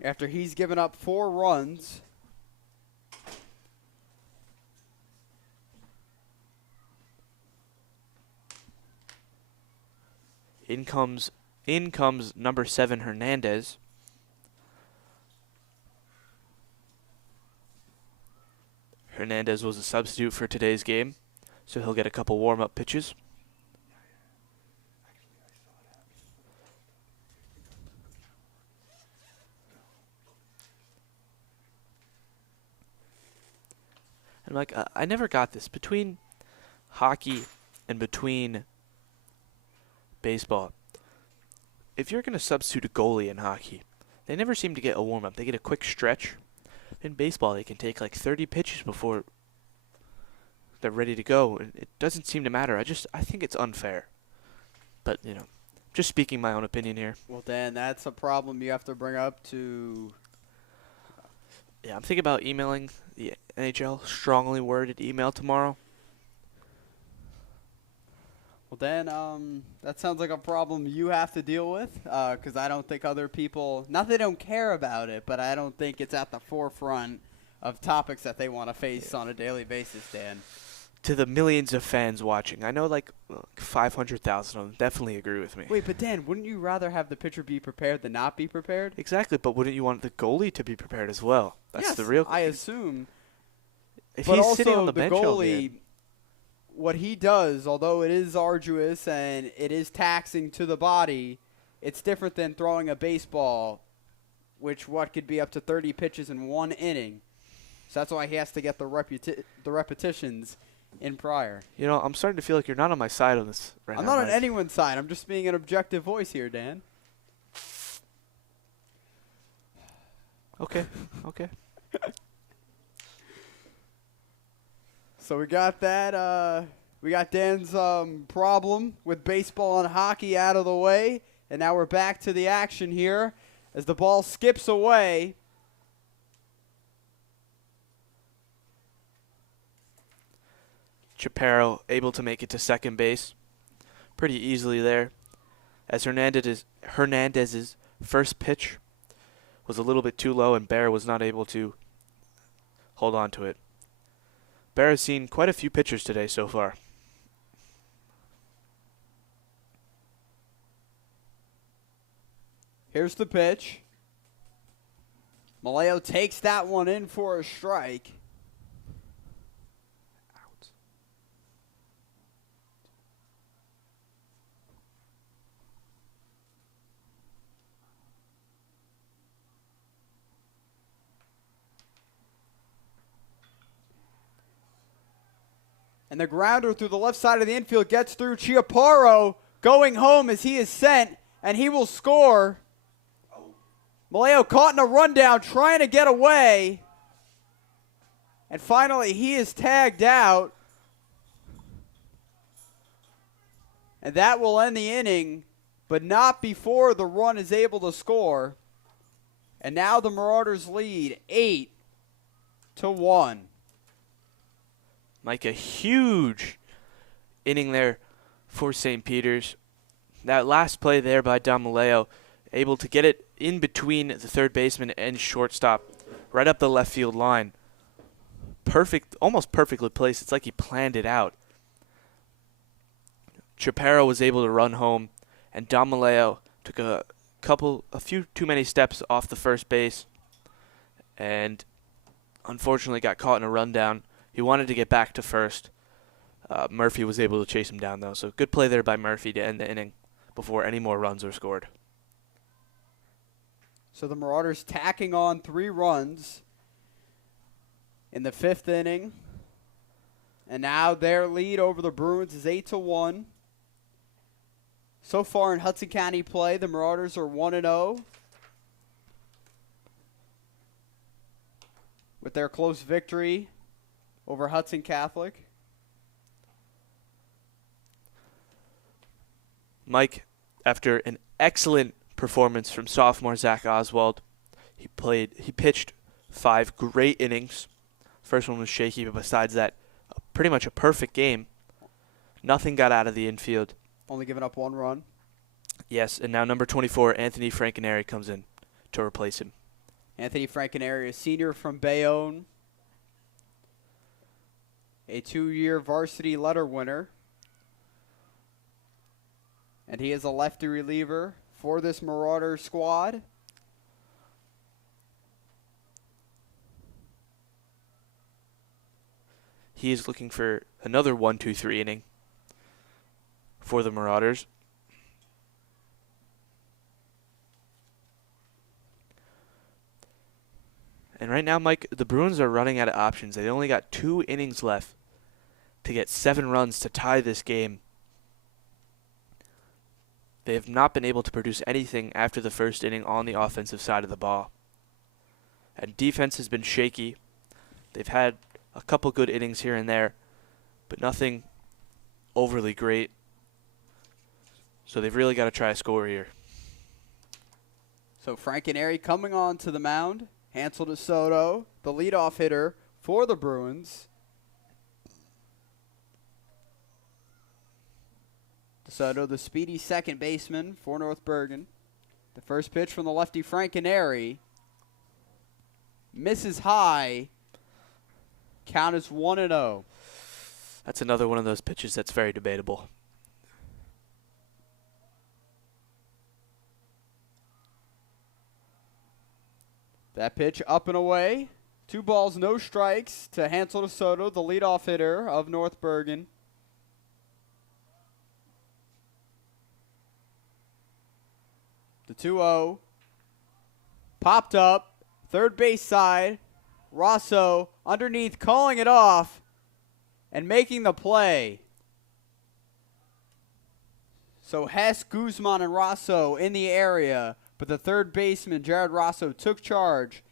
after he's given up 4 runs. In comes number 7, Hernandez. Hernandez was a substitute for today's game, so he'll get a couple warm-up pitches. And like, I never got this. Between hockey and between baseball, if you're going to substitute a goalie in hockey, they never seem to get a warm-up. They get a quick stretch. In baseball, they can take like 30 pitches before they're ready to go. It doesn't seem to matter. I think it's unfair. But, just speaking my own opinion here. Well, Dan, that's a problem you have to bring up to... Yeah, I'm thinking about emailing the NHL, strongly worded email tomorrow. Well, Dan, that sounds like a problem you have to deal with, because I don't think other people, not they don't care about it, but I don't think it's at the forefront of topics that they want to face on a daily basis, Dan. To the millions of fans watching, I know like 500,000 of them definitely agree with me. Wait, but Dan, wouldn't you rather have the pitcher be prepared than not be prepared? Exactly, but wouldn't you want the goalie to be prepared as well? That's the real. I assume. If but he's also sitting on the bench all goalie, game, what he does, although it is arduous and it is taxing to the body, it's different than throwing a baseball, which could be up to 30 pitches in 1 inning. So that's why he has to get the repetitions in prior. I'm starting to feel like you're not on my side on this right now. I'm not on Mike. anyone's side. I'm just being an objective voice here, Dan. Okay. So we got that. We got Dan's problem with baseball and hockey out of the way. And now we're back to the action here as the ball skips away. Chaparro able to make it to second base pretty easily there, as Hernandez's first pitch was a little bit too low and Bear was not able to hold on to it. Bear has seen quite a few pitchers today so far. Here's the pitch. Maleo takes that one in for a strike. And the grounder through the left side of the infield gets through. Chiaparo going home as he is sent, and he will score. Maleo caught in a rundown trying to get away. And finally, he is tagged out. And that will end the inning, but not before the run is able to score. And now the Marauders lead 8-1. Like a huge inning there for St. Peter's. That last play there by Don Maleo, able to get it in between the third baseman and shortstop. right up the left field line. Perfect, almost perfectly placed. It's like he planned it out. Chaparro was able to run home, and Damaleo took a few too many steps off the first base, and unfortunately got caught in a rundown. He wanted to get back to first. Murphy was able to chase him down, though. So good play there by Murphy to end the inning before any more runs were scored. So the Marauders tacking on 3 runs in the 5th inning. And now their lead over the Bruins is 8-1. So far in Hudson County play, the Marauders are 1-0. With their close victory over Hudson Catholic. Mike, after an excellent performance from sophomore Zach Oswald, he pitched 5 great innings. First one was shaky, but besides that, pretty much a perfect game. Nothing got out of the infield. Only giving up 1 run. Yes, and now number 24, Anthony Frankenary, comes in to replace him. Anthony Frankenary, a senior from Bayonne. A 2-year varsity letter winner. And he is a lefty reliever for this Marauder squad. He is looking for another 1-2-3 inning for the Marauders. And right now, Mike, the Bruins are running out of options. They only got 2 innings left to get 7 runs to tie this game. They have not been able to produce anything after the first inning on the offensive side of the ball. And defense has been shaky. They've had a couple good innings here and there, but nothing overly great. So they've really got to try a score here. So Frankenary coming on to the mound. Hansel DeSoto, the leadoff hitter for the Bruins. DeSoto, the speedy second baseman for North Bergen. The first pitch from the lefty Frankenary. Misses high. Count is 1-0. That's another one of those pitches that's very debatable. That pitch up and away. 2 balls, no strikes to Hansel DeSoto, the leadoff hitter of North Bergen. The 2-0. Popped up. Third base side. Rosso underneath calling it off and making the play. So Hess, Guzman, and Rosso in the area, but the third baseman, Jared Rosso, took charge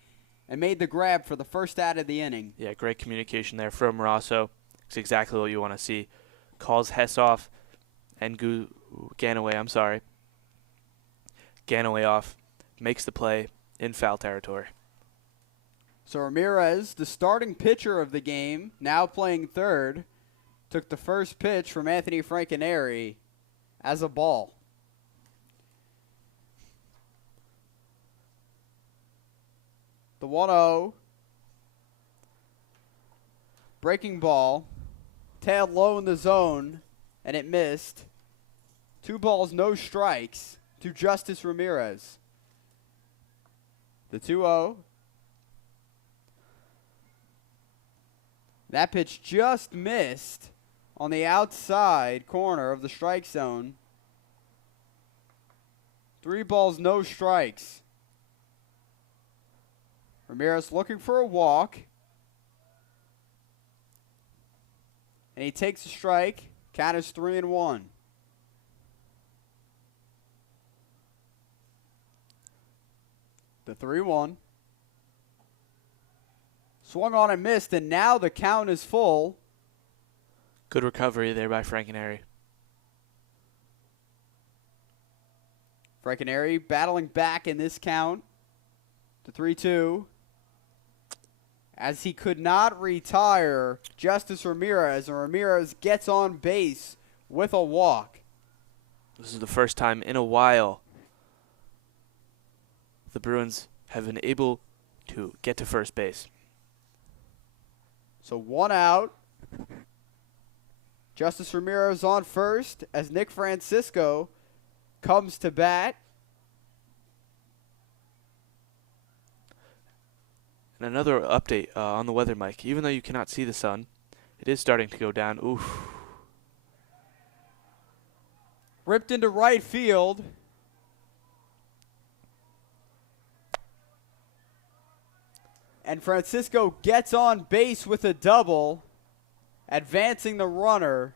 and made the grab for the first out of the inning. Yeah, great communication there from Rosso. It's exactly what you want to see. Calls Hess off and Ganaway off, makes the play in foul territory. So Ramirez, the starting pitcher of the game, now playing third, took the first pitch from Anthony Frankenary as a ball. The 1-0. Breaking ball. Tailed low in the zone, and it missed. 2 balls, no strikes to Justice Ramirez. The 2-0. That pitch just missed on the outside corner of the strike zone. 3 balls, no strikes. Ramirez looking for a walk. And he takes a strike. Count is 3-1. The 3-1. Swung on and missed, and now the count is full. Good recovery there by Frankenary. Frankenary battling back in this count. The 3-2. As he could not retire Justice Ramirez, and Ramirez gets on base with a walk. This is the first time in a while the Bruins have been able to get to first base. So 1 out. Justice Ramirez on first as Nick Francisco comes to bat. And another update on the weather, Mike. Even though you cannot see the sun, it is starting to go down. Oof. Ripped into right field. And Francisco gets on base with a double, advancing the runner.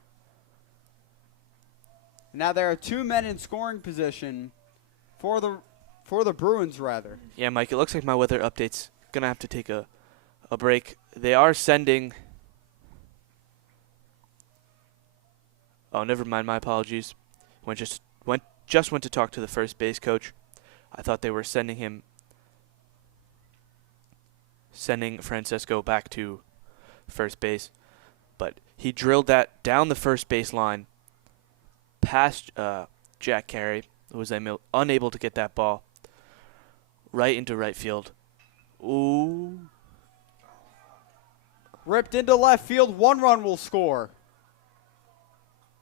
Now there are 2 men in scoring position for the Bruins, rather. Yeah, Mike, it looks like my weather update's going to have to take a break. They are sending... Oh, never mind. My apologies. Just went to talk to the first base coach. I thought they were sending Francisco back to first base, but he drilled that down the first base line past Jack Carey, who was unable to get that ball right into right field. Ooh. Ripped into left field. 1 run will score.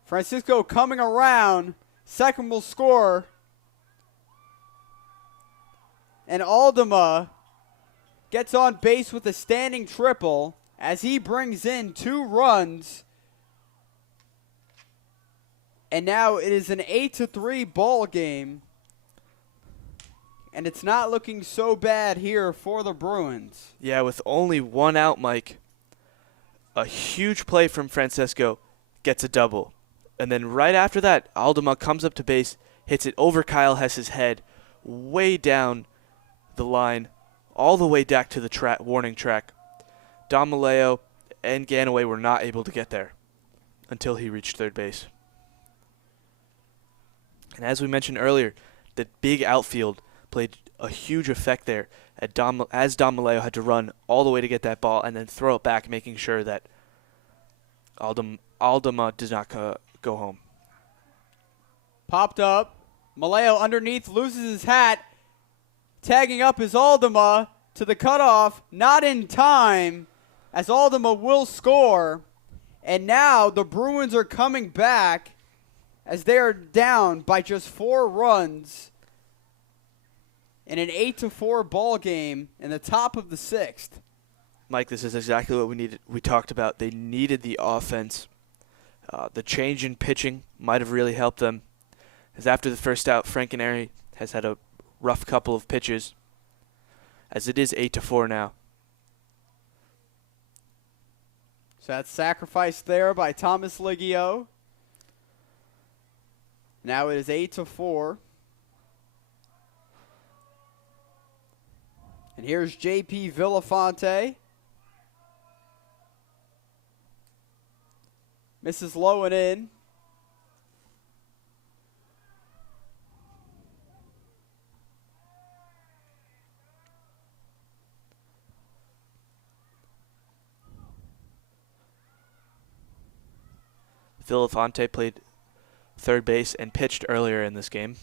Francisco coming around. Second will score. And Aldama gets on base with a standing triple as he brings in 2 runs. And now it is an 8-3 ball game. And it's not looking so bad here for the Bruins. Yeah, with only 1 out, Mike, a huge play from Francisco gets a double. And then right after that, Aldama comes up to base, hits it over Kyle Hess's head, way down the line, all the way back to the warning track. Don Maleo and Ganaway were not able to get there until he reached third base. And as we mentioned earlier, the big outfield played a huge effect there as Don Maleo had to run all the way to get that ball and then throw it back, making sure that Aldama does not go home. Popped up. Maleo underneath loses his hat. Tagging up is Aldama to the cutoff. Not in time as Aldama will score. And now the Bruins are coming back as they are down by just 4 runs in an 8-4 ball game in the top of the 6th. Mike, this is exactly what we needed. We talked about they needed the offense. The change in pitching might have really helped them. As after the first out, Frankenary has had a rough couple of pitches. As it is 8-4 now. So that's sacrificed there by Thomas Liggio. Now it is 8-4. And here's J.P. Villafonte. Misses low and in. Villafonte played third base and pitched earlier in this game.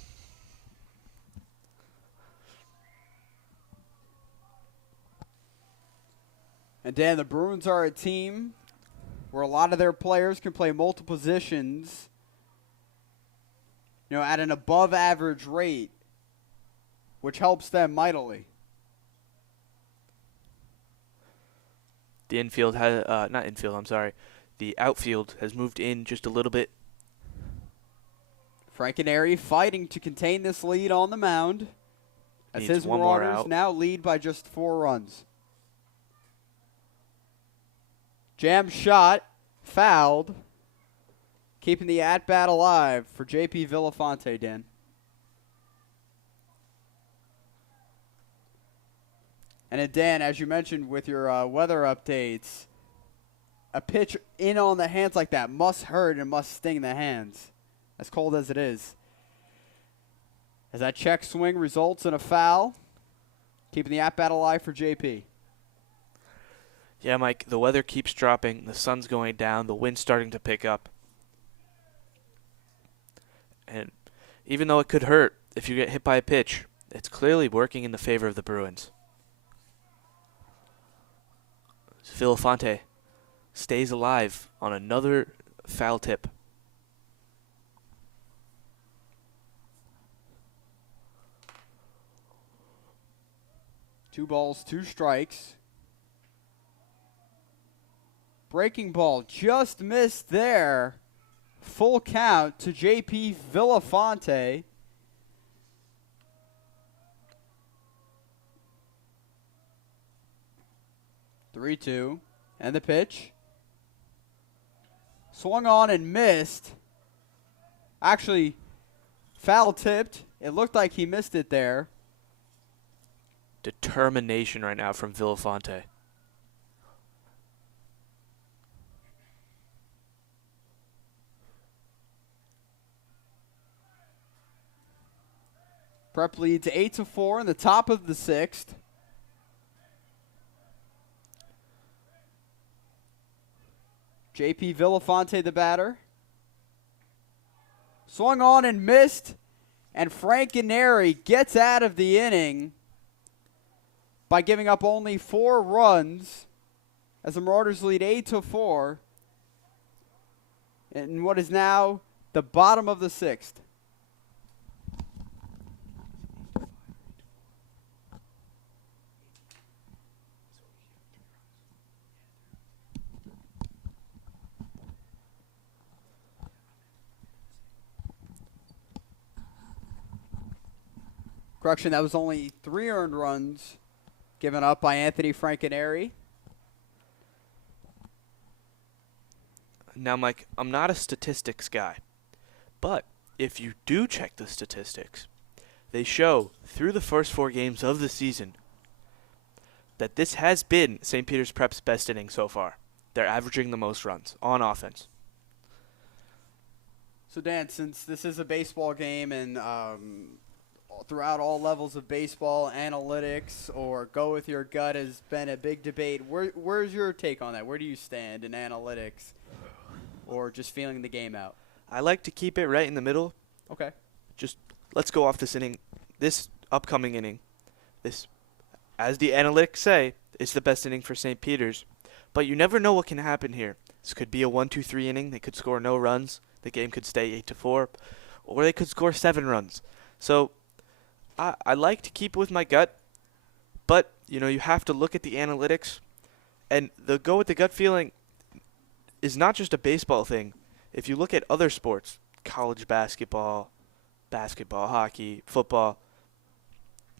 And Dan, the Bruins are a team where a lot of their players can play multiple positions, at an above average rate, which helps them mightily. The the outfield has moved in just a little bit. Frankenary fighting to contain this lead on the mound as Needs his one more Marauders out. now lead by just 4 runs. Jam shot, fouled, keeping the at-bat alive for J.P. Villafonte, Dan. And then, Dan, as you mentioned with your weather updates, a pitch in on the hands like that must hurt and must sting the hands, as cold as it is. As that check swing results in a foul, keeping the at-bat alive for J.P. Yeah, Mike, the weather keeps dropping. The sun's going down. The wind's starting to pick up. And even though it could hurt if you get hit by a pitch, it's clearly working in the favor of the Bruins. Villafante stays alive on another foul tip. Two balls, two strikes. Breaking ball just missed there. Full count to J.P. Villafante. Three-two, and the pitch. Swung on and missed. Actually, foul tipped. It looked like he missed it there. Determination right now from Villafante. Prep leads 8-4 in the top of the sixth. J.P. Villafante, the batter. Swung on and missed. And Frankenary gets out of the inning by giving up only 4 runs as the Marauders lead 8-4 in what is now the bottom of the sixth. Correction, that was only 3 earned runs given up by Anthony Frankenary. Now, Mike, I'm not a statistics guy, but if you do check the statistics, they show through the first 4 games of the season that this has been St. Peter's Prep's best inning so far. They're averaging the most runs on offense. So, Dan, since this is a baseball game and throughout all levels of baseball, analytics or go with your gut has been a big debate. Where's your take on that? Where do you stand in analytics or just feeling the game out? I like to keep it right in the middle. Okay. Just let's go off this inning, this upcoming inning. This, as the analytics say, is the best inning for St. Peter's. But you never know what can happen here. This could be a 1-2-3 inning. They could score no runs. The game could stay 8-4. Or they could score 7 runs. So I like to keep with my gut, but you have to look at the analytics, and the go with the gut feeling is not just a baseball thing. If you look at other sports, college basketball, hockey, football,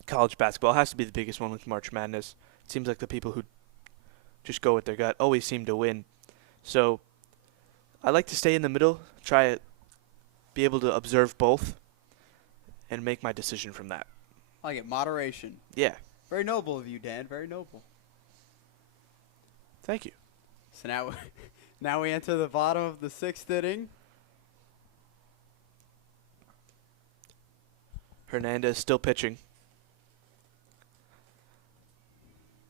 college basketball has to be the biggest one with March Madness. It seems like the people who just go with their gut always seem to win. So I like to stay in the middle, try to be able to observe both, and make my decision from that. I like it. Moderation. Yeah. Very noble of you, Dan. Very noble. Thank you. So now we enter the bottom of the sixth inning. Hernandez still pitching.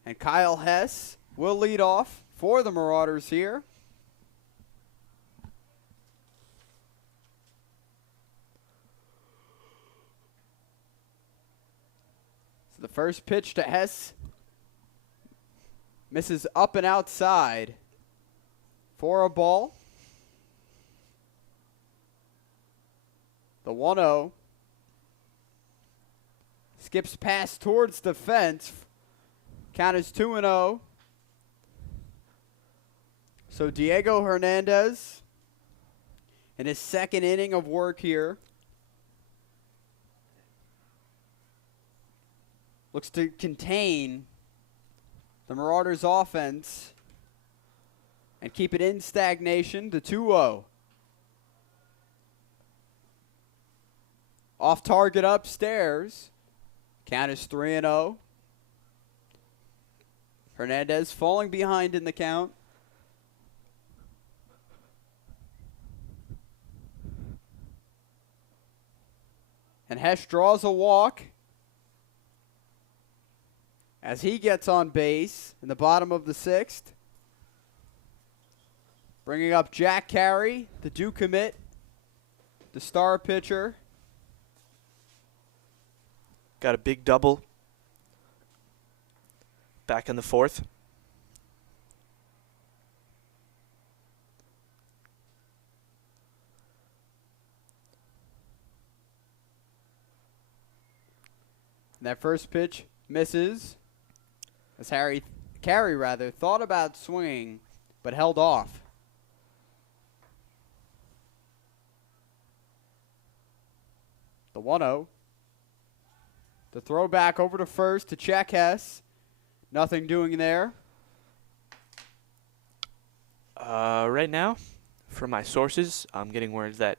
And Kyle Hess will lead off for the Marauders here. The first pitch to Hess misses up and outside for a ball. The 1-0 skips past towards the fence. Count is 2-0. So Diego Hernandez in his second inning of work here looks to contain the Marauders' offense and keep it in stagnation to 2-0. Off target upstairs. Count is 3-0. Hernandez falling behind in the count. And Hess draws a walk as he gets on base in the bottom of the sixth. Bringing up Jack Carey, the due commit, the star pitcher. Got a big double back in the fourth. And that first pitch misses. As Carey thought about swinging, but held off. The 1-0. The throw back over to first to check Hess. Nothing doing there. Right now, from my sources, I'm getting word that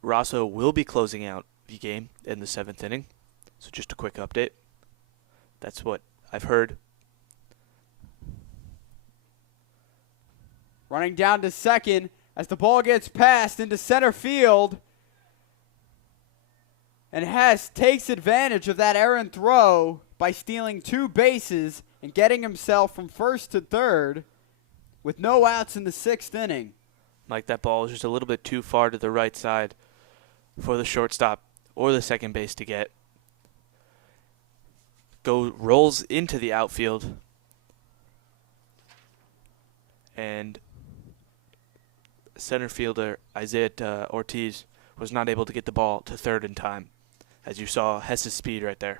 Rosso will be closing out the game in the 7th inning. So just a quick update. That's what I've heard. Running down to second as the ball gets passed into center field. And Hess takes advantage of that errant throw by stealing 2 bases and getting himself from first to third with no outs in the 6th inning. Mike, that ball is just a little bit too far to the right side for the shortstop or the second base to get. Rolls into the outfield. And center fielder Isaiah Ortiz was not able to get the ball to third in time. As you saw, Hess's speed right there.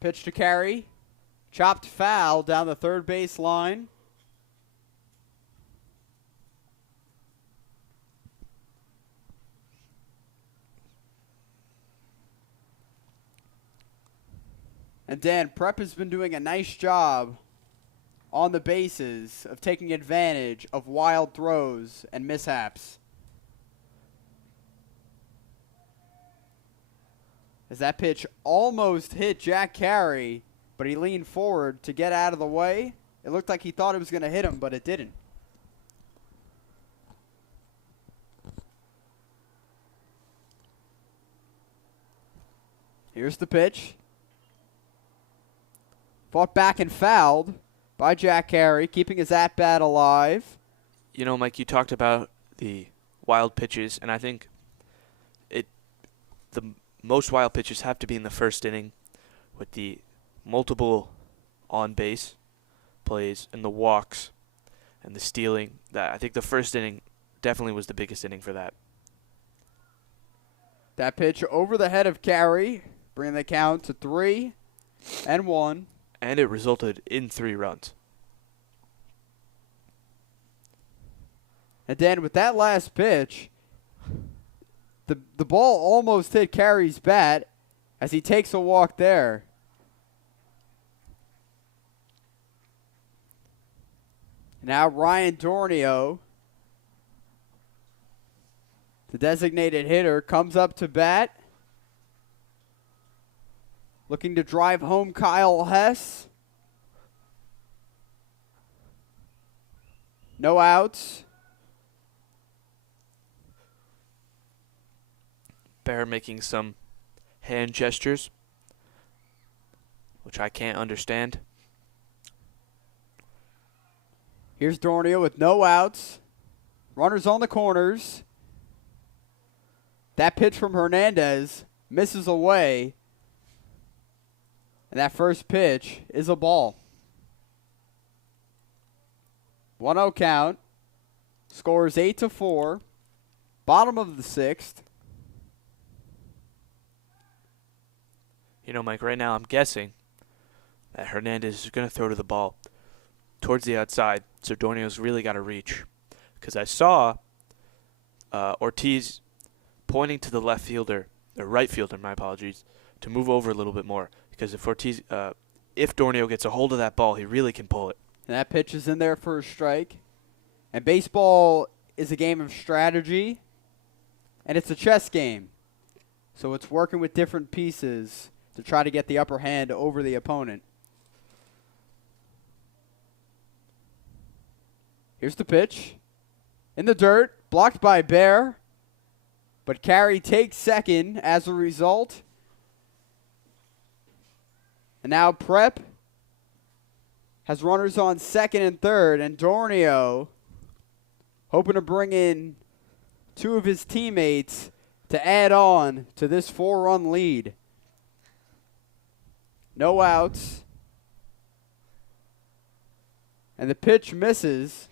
Pitch to Carey. Chopped foul down the third base line. And Dan, Prep has been doing a nice job on the bases of taking advantage of wild throws and mishaps. As that pitch almost hit Jack Carey, but he leaned forward to get out of the way. It looked like he thought it was going to hit him, but it didn't. Here's the pitch. Fought back and fouled by Jack Carey, keeping his at-bat alive. You know, Mike, you talked about the wild pitches, and I think the most wild pitches have to be in the first inning with the multiple on-base plays and the walks and the stealing. That I think the first inning definitely was the biggest inning for that. That pitch over the head of Carey, bringing the count to 3-1. And it resulted in 3 runs. And then with that last pitch, the ball almost hit Carey's bat as he takes a walk there. Now Ryan Dornio, the designated hitter, comes up to bat. Looking to drive home Kyle Hess. No outs. Bear making some hand gestures, which I can't understand. Here's Dornio with no outs. Runners on the corners. That pitch from Hernandez misses away. And that first pitch is a ball. 1-0 count. Scores 8-4. Bottom of the 6th. You know, Mike, right now I'm guessing that Hernandez is going to throw to the ball towards the outside, so Dornio's really got to reach. Because I saw Ortiz pointing to the left fielder, or right fielder, my apologies, to move over a little bit more. Because if Dornio gets a hold of that ball, he really can pull it. And that pitch is in there for a strike. And baseball is a game of strategy, and it's a chess game. So it's working with different pieces to try to get the upper hand over the opponent. Here's the pitch. In the dirt, blocked by Bear. But Carey takes second as a result. And now Prep has runners on second and third. And Dornio hoping to bring in 2 of his teammates to add on to this 4-run lead. No outs. And the pitch misses.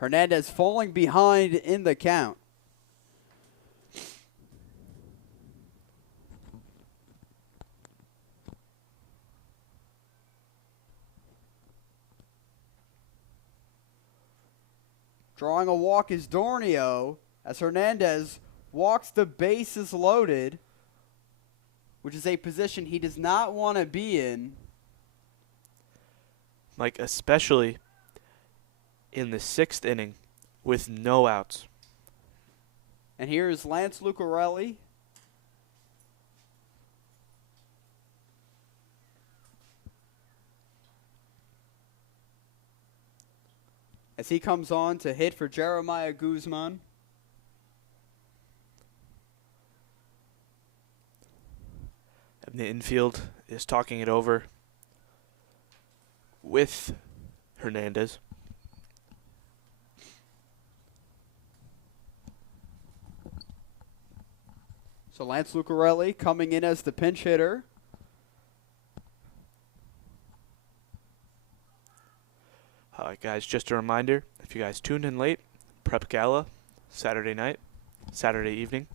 Hernandez falling behind in the count. Drawing a walk is Dornio as Hernandez walks the bases loaded, which is a position he does not want to be in. Like, especially in the 6th inning with no outs. And here is Lance Lucarelli. As he comes on to hit for Jeremiah Guzman. And the infield is talking it over with Hernandez. So Lance Lucarelli coming in as the pinch hitter. Guys, just a reminder, if you guys tuned in late, Prep Gala, Saturday night, Saturday evening.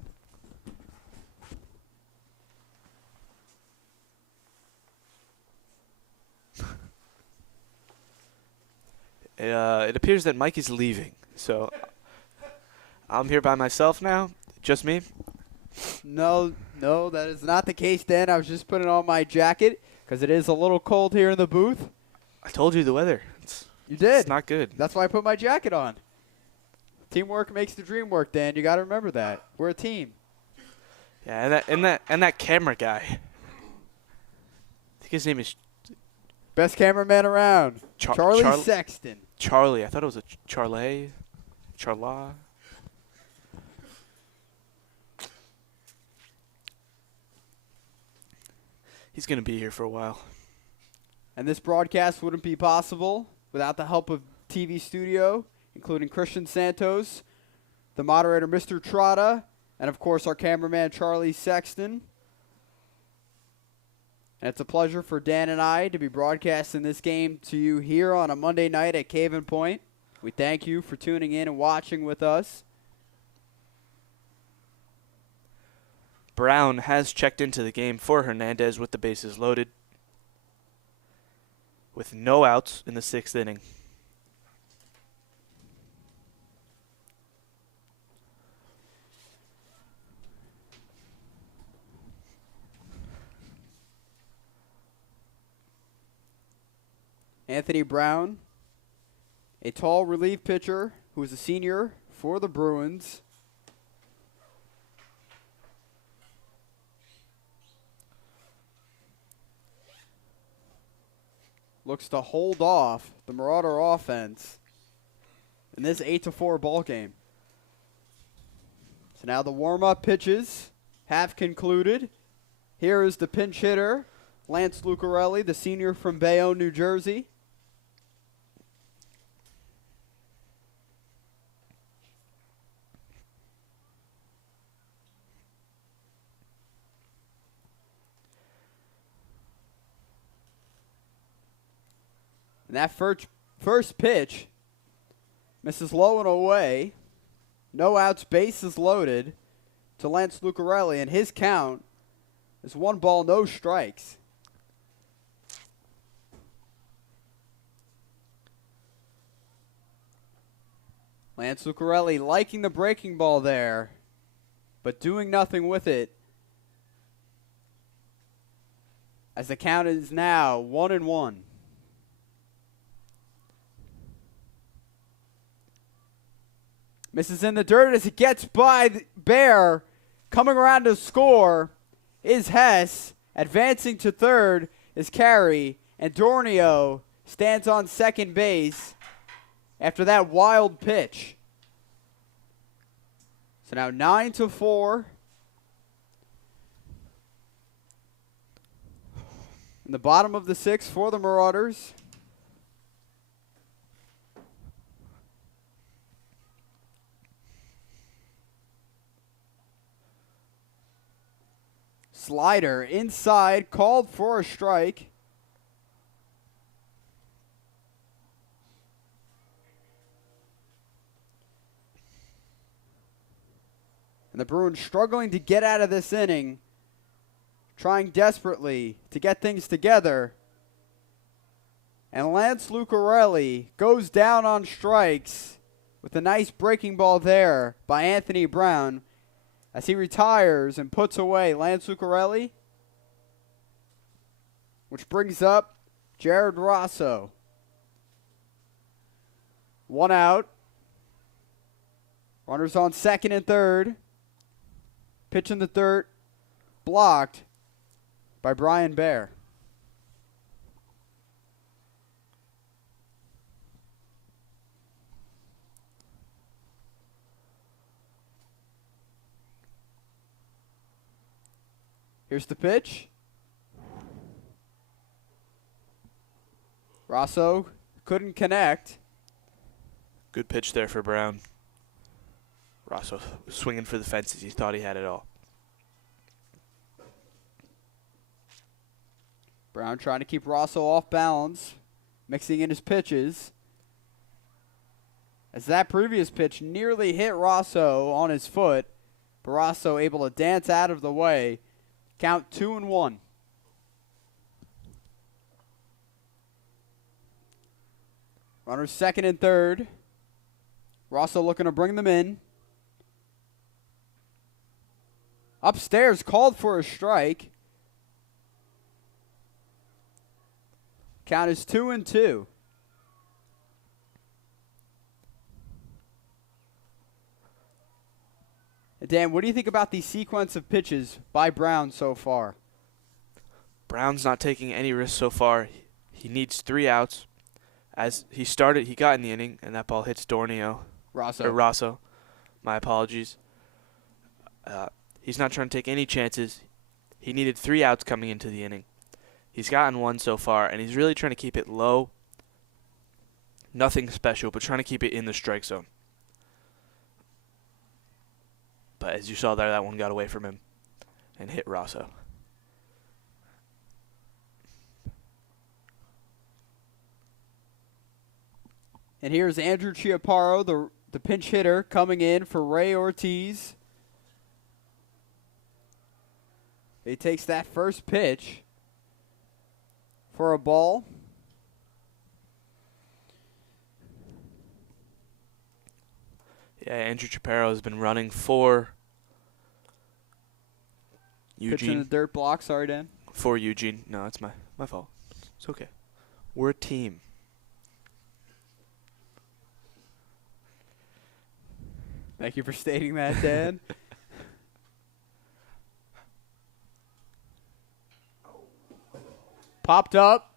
It appears that Mike is leaving, so I'm here by myself now, just me. No, that is not the case, Dan. I was just putting on my jacket because it is a little cold here in the booth. I told you the weather. You did. It's not good. That's why I put my jacket on. Teamwork makes the dream work, Dan. You got to remember that. We're a team. Yeah, and that camera guy. I think his name is Best cameraman around. Charlie Sexton. Charlie. I thought it was a Charla. He's going to be here for a while. And this broadcast wouldn't be possible without the help of TV studio, including Christian Santos, the moderator, Mr. Trotta, and, of course, our cameraman, Charlie Sexton. And it's a pleasure for Dan and I to be broadcasting this game to you here on a Monday night at Cave and Point. We thank you for tuning in and watching with us. Brown has checked into the game for Hernandez with the bases loaded, with no outs in the 6th inning. Anthony Brown, a tall relief pitcher who is a senior for the Bruins. Looks to hold off the Marauder offense in this 8-4 ball game. So now the warm-up pitches have concluded. Here is the pinch hitter, Lance Lucarelli, the senior from Bayonne, New Jersey. And that first pitch misses low and away. No outs, bases loaded to Lance Lucarelli, and his count is 1 ball, no strikes. Lance Lucarelli liking the breaking ball there, but doing nothing with it, as the count is now 1-1. Misses in the dirt as it gets by the Bear. Coming around to score is Hess. Advancing to third is Carey. And Dornio stands on second base after that wild pitch. So now 9-4. In the bottom of the 6th for the Marauders. Slider inside, called for a strike. And the Bruins struggling to get out of this inning, trying desperately to get things together. And Lance Lucarelli goes down on strikes with a nice breaking ball there by Anthony Brown as he retires and puts away Lance Lucarelli, which brings up Jared Rosso. 1 out. Runners on second and third. Pitch in the third, blocked by Brian Baer. Here's the pitch. Rosso couldn't connect. Good pitch there for Brown. Rosso swinging for the fences. He thought he had it all. Brown trying to keep Rosso off balance, mixing in his pitches. As that previous pitch nearly hit Rosso on his foot, but Rosso able to dance out of the way. Count 2-1. Runners second and third. Rosso looking to bring them in. Upstairs called for a strike. Count is 2-2. Dan, what do you think about the sequence of pitches by Brown so far? Brown's not taking any risks so far. He needs 3 outs. As he started, he got in the inning, and that ball hits Rosso. My apologies. He's not trying to take any chances. He needed 3 outs coming into the inning. He's gotten 1 so far, and he's really trying to keep it low. Nothing special, but trying to keep it in the strike zone. But as you saw there, that one got away from him and hit Rosso. And here's Andrew Chiaparo, the pinch hitter, coming in for Ray Ortiz. He takes that first pitch for a ball. Yeah, Andrew Chaparro has been running for Pitch in Eugene. the dirt block. Sorry, Dan. For Eugene. No, it's my fault. It's okay. We're a team. Thank you for stating that, Dan. Popped up.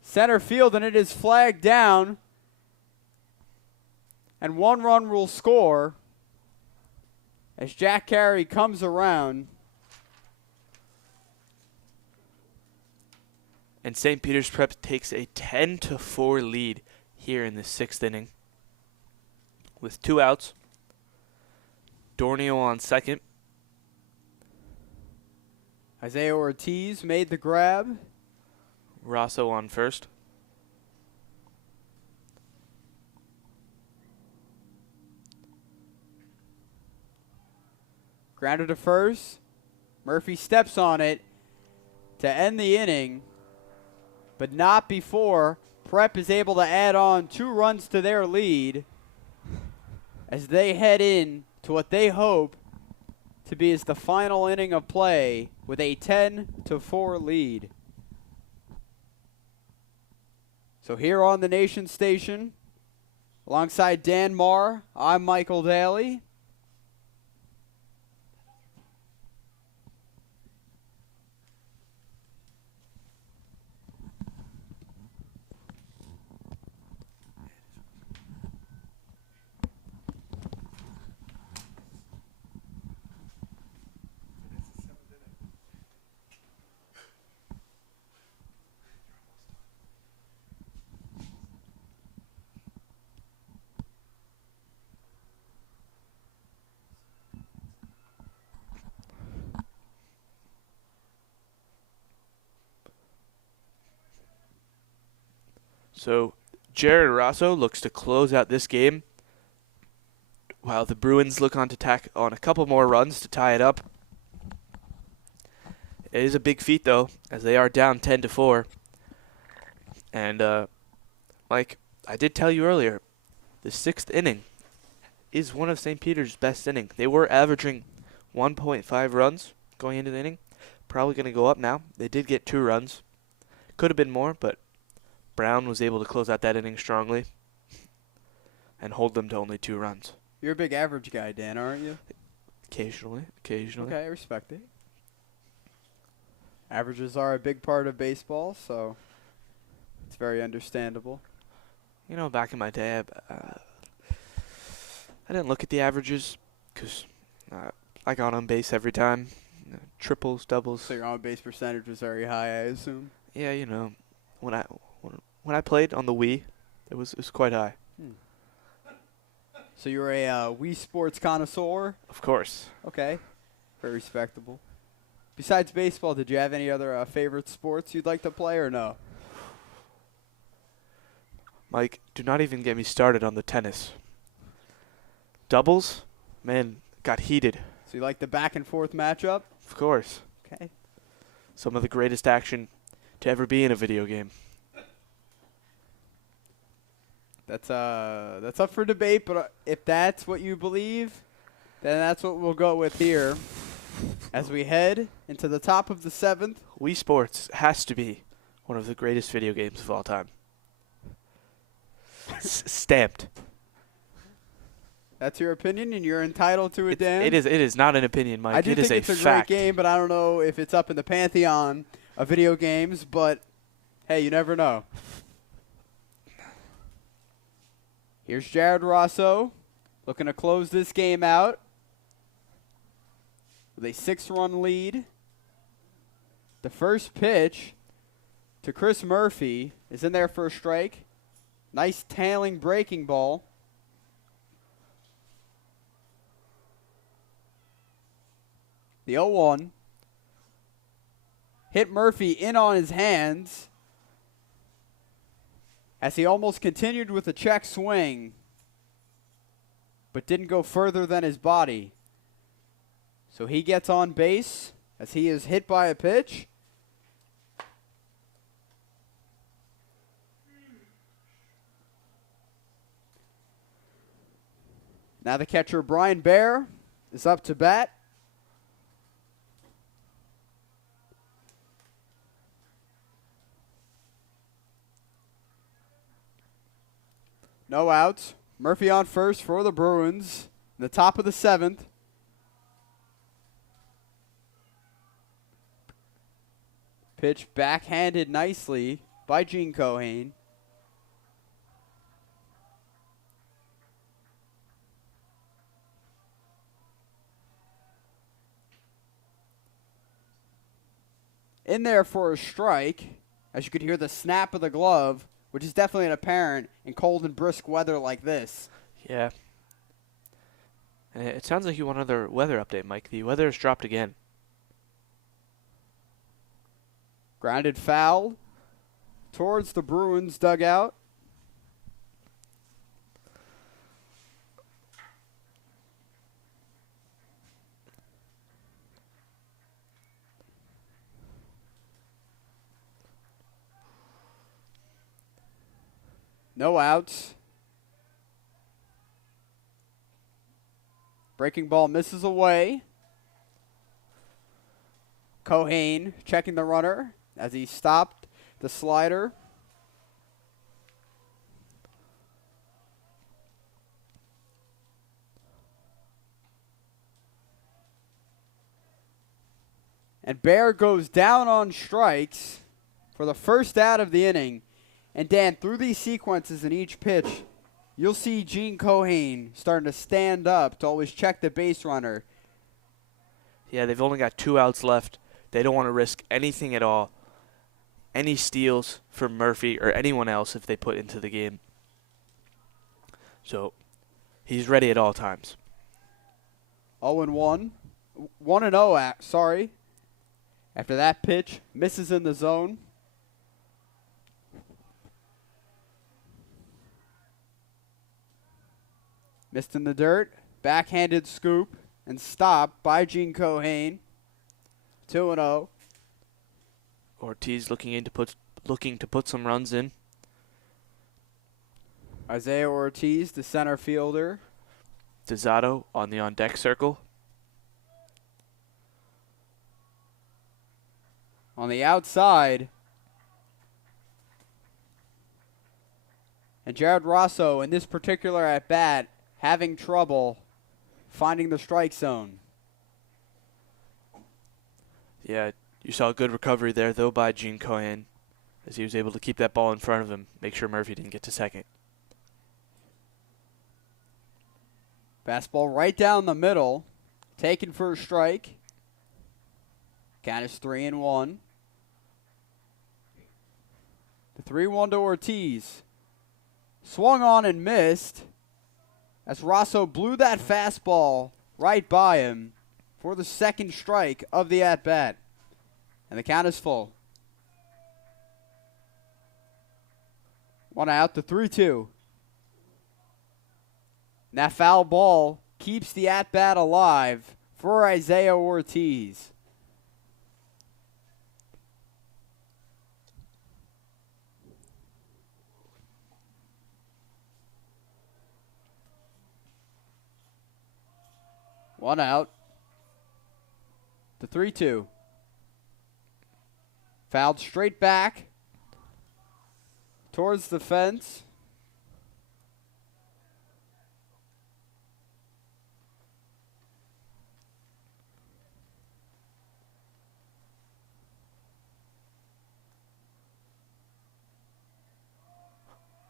Center field, and it is flagged down. And 1 run will score as Jack Carey comes around. And St. Peter's Prep takes a 10-4 lead here in the 6th inning. With 2 outs. Dornio on second. Isaiah Ortiz made the grab. Rosso on first. Grounded to first. Murphy steps on it to end the inning, but not before Prep is able to add on 2 runs to their lead as they head in to what they hope to be as the final inning of play with a 10-4 lead. So here on the Nation Station, alongside Dan Marr, I'm Michael Daly. So Jared Rosso looks to close out this game while the Bruins look on to tack on a couple more runs to tie it up. It is a big feat, though, as they are down 10-4. And, Mike, I did tell you earlier, the 6th inning is one of St. Peter's best innings. They were averaging 1.5 runs going into the inning. Probably going to go up now. They did get 2 runs. Could have been more, but Brown was able to close out that inning strongly and hold them to only 2 runs. You're a big average guy, Dan, aren't you? Occasionally. Okay, I respect it. Averages are a big part of baseball, so it's very understandable. You know, back in my day, I didn't look at the averages because I got on base every time. Triples, doubles. So your on-base percentage was very high, I assume? Yeah, you know, when I played on the Wii, it was quite high. So you're a Wii Sports connoisseur? Of course. Okay, very respectable. Besides baseball, did you have any other favorite sports you'd like to play or no? Mike, do not even get me started on the tennis. Doubles, man, got heated. So you like the back and forth matchup? Of course. Okay. Some of the greatest action to ever be in a video game. That's up for debate, but if that's what you believe, then that's what we'll go with here as we head into the top of the 7th. Wii Sports has to be one of the greatest video games of all time. Stamped. That's your opinion, and you're entitled to it, Dan. It is not an opinion, Mike. I do think it's a fact. great game, but I don't know if it's up in the pantheon of video games. But hey, you never know. Here's Jared Rosso looking to close this game out with a 6-run lead. The first pitch to Chris Murphy is in there for a strike. Nice tailing breaking ball. The 0-1 hit Murphy in on his hands as he almost continued with a check swing, but didn't go further than his body. So he gets on base as he is hit by a pitch. Now the catcher, Brian Bear, is up to bat. No outs. Murphy on first for the Bruins. In the top of the 7th. Pitch backhanded nicely by Gene Cohane. In there for a strike, as you could hear the snap of the glove, which is definitely an apparent in cold and brisk weather like this. Yeah. It sounds like you want another weather update, Mike. The weather has dropped again. Grounded foul towards the Bruins dugout. No outs. Breaking ball misses away. Cohane checking the runner as he stopped the slider. And Bear goes down on strikes for the first out of the inning. And Dan, through these sequences in each pitch, you'll see Gene Cohane starting to stand up to always check the base runner. Yeah, they've only got 2 outs left. They don't want to risk anything at all. Any steals from Murphy or anyone else if they put into the game. So he's ready at all times. 0-1. 1-0, sorry. After that pitch, misses in the zone. Missed in the dirt. backhanded scoop and stop by Gene Cohane. 2-0. Ortiz looking to put some runs in. Isaiah Ortiz, the center fielder. Dizzato on the on-deck circle. On the outside. And Jared Rosso, in this particular at-bat, having trouble finding the strike zone. Yeah, you saw a good recovery there, though, by Gene Cohen, as he was able to keep that ball in front of him, make sure Murphy didn't get to second. Fastball right down the middle, taken for a strike. Count is 3-1. The 3-1 to Ortiz. Swung on and missed as Rosso blew that fastball right by him for the second strike of the at-bat. And the count is full. 1 out, the 3-2. And that foul ball keeps the at-bat alive for Isaiah Ortiz. One out. The 3-2. Fouled straight back towards the fence.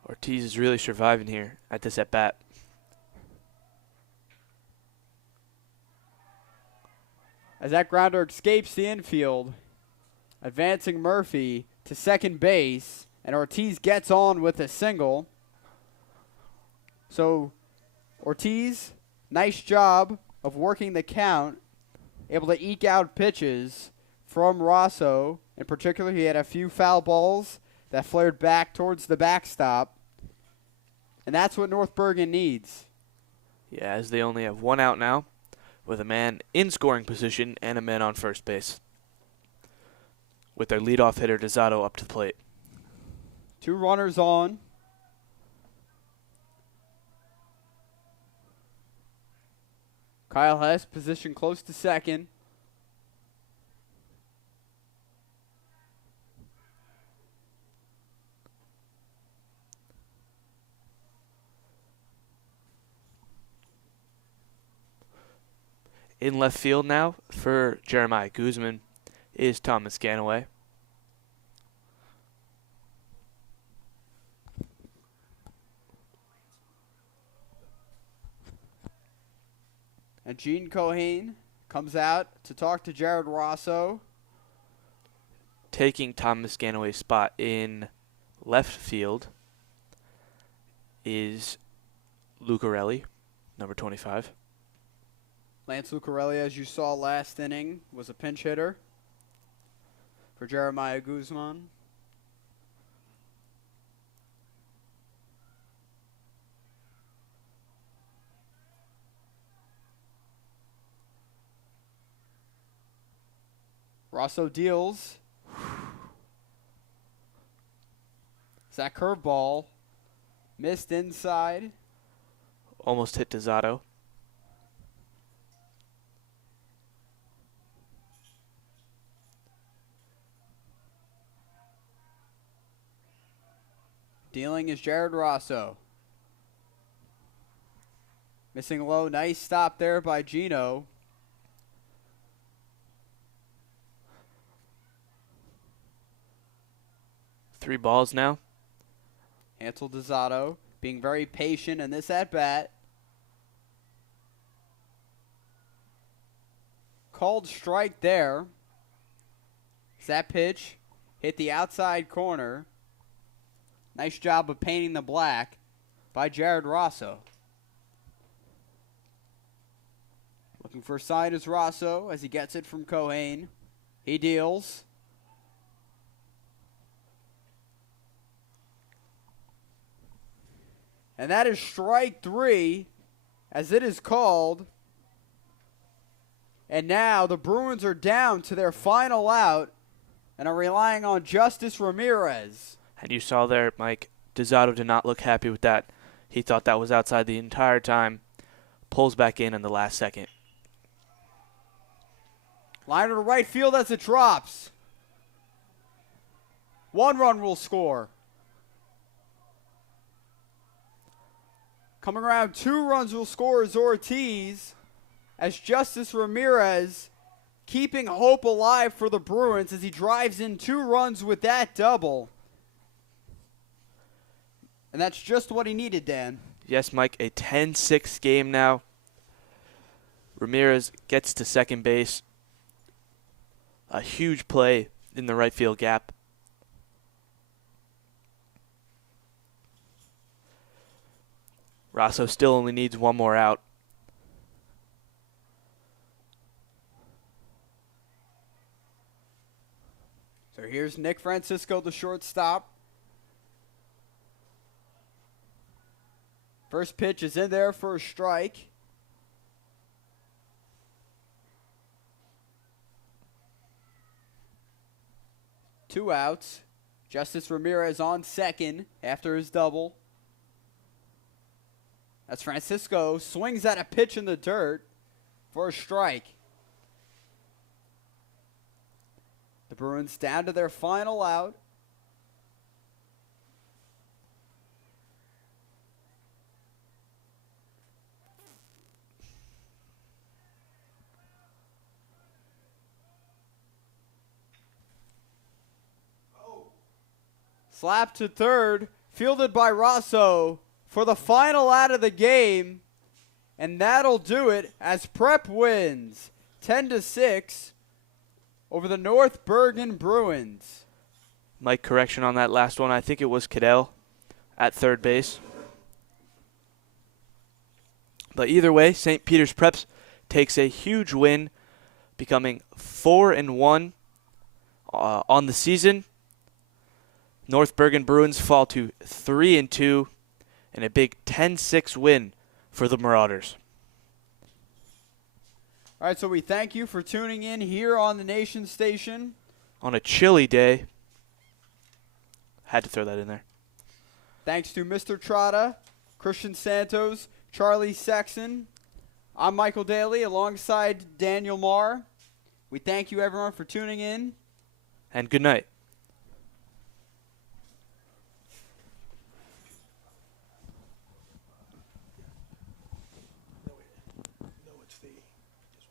Ortiz is really surviving here at this at-bat. As that grounder escapes the infield, advancing Murphy to second base, and Ortiz gets on with a single. So Ortiz, nice job of working the count, able to eke out pitches from Rosso. In particular, he had a few foul balls that flared back towards the backstop, and that's what North Bergen needs. Yeah, as they only have 1 out now, with a man in scoring position and a man on first base, with their leadoff hitter Dizzato up to the plate. 2 runners on. Kyle Hess positioned close to second. In left field now for Jeremiah Guzman is Thomas Ganaway. And Gene Cohane comes out to talk to Jared Rosso. Taking Thomas Ganaway's spot in left field is Lucarelli, number 25. Lance Lucarelli, as you saw last inning, was a pinch hitter for Jeremiah Guzman. Rosso deals. It's that curveball. Missed inside. Almost hit Dizzato. Dealing is Jared Rosso. Missing low. Nice stop there by Gino. Three balls now. Ansel Dizzato being very patient in this at-bat. Called strike there. That pitch hit the outside corner. Nice job of painting the black by Jared Rosso. Looking for a sign is Rosso as he gets it from Cohane. He deals. And that is strike 3 as it is called. And now the Bruins are down to their final out and are relying on Justice Ramirez. And you saw there, Mike, Dizzato did not look happy with that. He thought that was outside the entire time. Pulls back in the last second. Liner to right field as it drops. 1 run will score. Coming around, 2 runs will score as Ortiz, as Justice Ramirez keeping hope alive for the Bruins as he drives in 2 runs with that double. And that's just what he needed, Dan. Yes, Mike, a 10-6 game now. Ramirez gets to second base. A huge play in the right field gap. Rosso still only needs 1 more out. So here's Nick Francisco, the shortstop. First pitch is in there for a strike. Two outs. Justice Ramirez on second after his double. As Francisco swings at a pitch in the dirt for a strike. The Bruins down to their final out. Slap to third, fielded by Rosso for the final out of the game. And that'll do it as Prep wins 10-6 over the North Bergen Bruins. Mike, correction on that last one. I think it was Cadell at third base. But either way, St. Peter's Preps takes a huge win, becoming 4-1 on the season. North Bergen Bruins fall to 3-2 and a big 10-6 win for the Marauders. All right, so we thank you for tuning in here on the Nation Station. On a chilly day. Had to throw that in there. Thanks to Mr. Trotta, Christian Santos, Charlie Sexton. I'm Michael Daly alongside Daniel Marr. We thank you, everyone, for tuning in. And good night.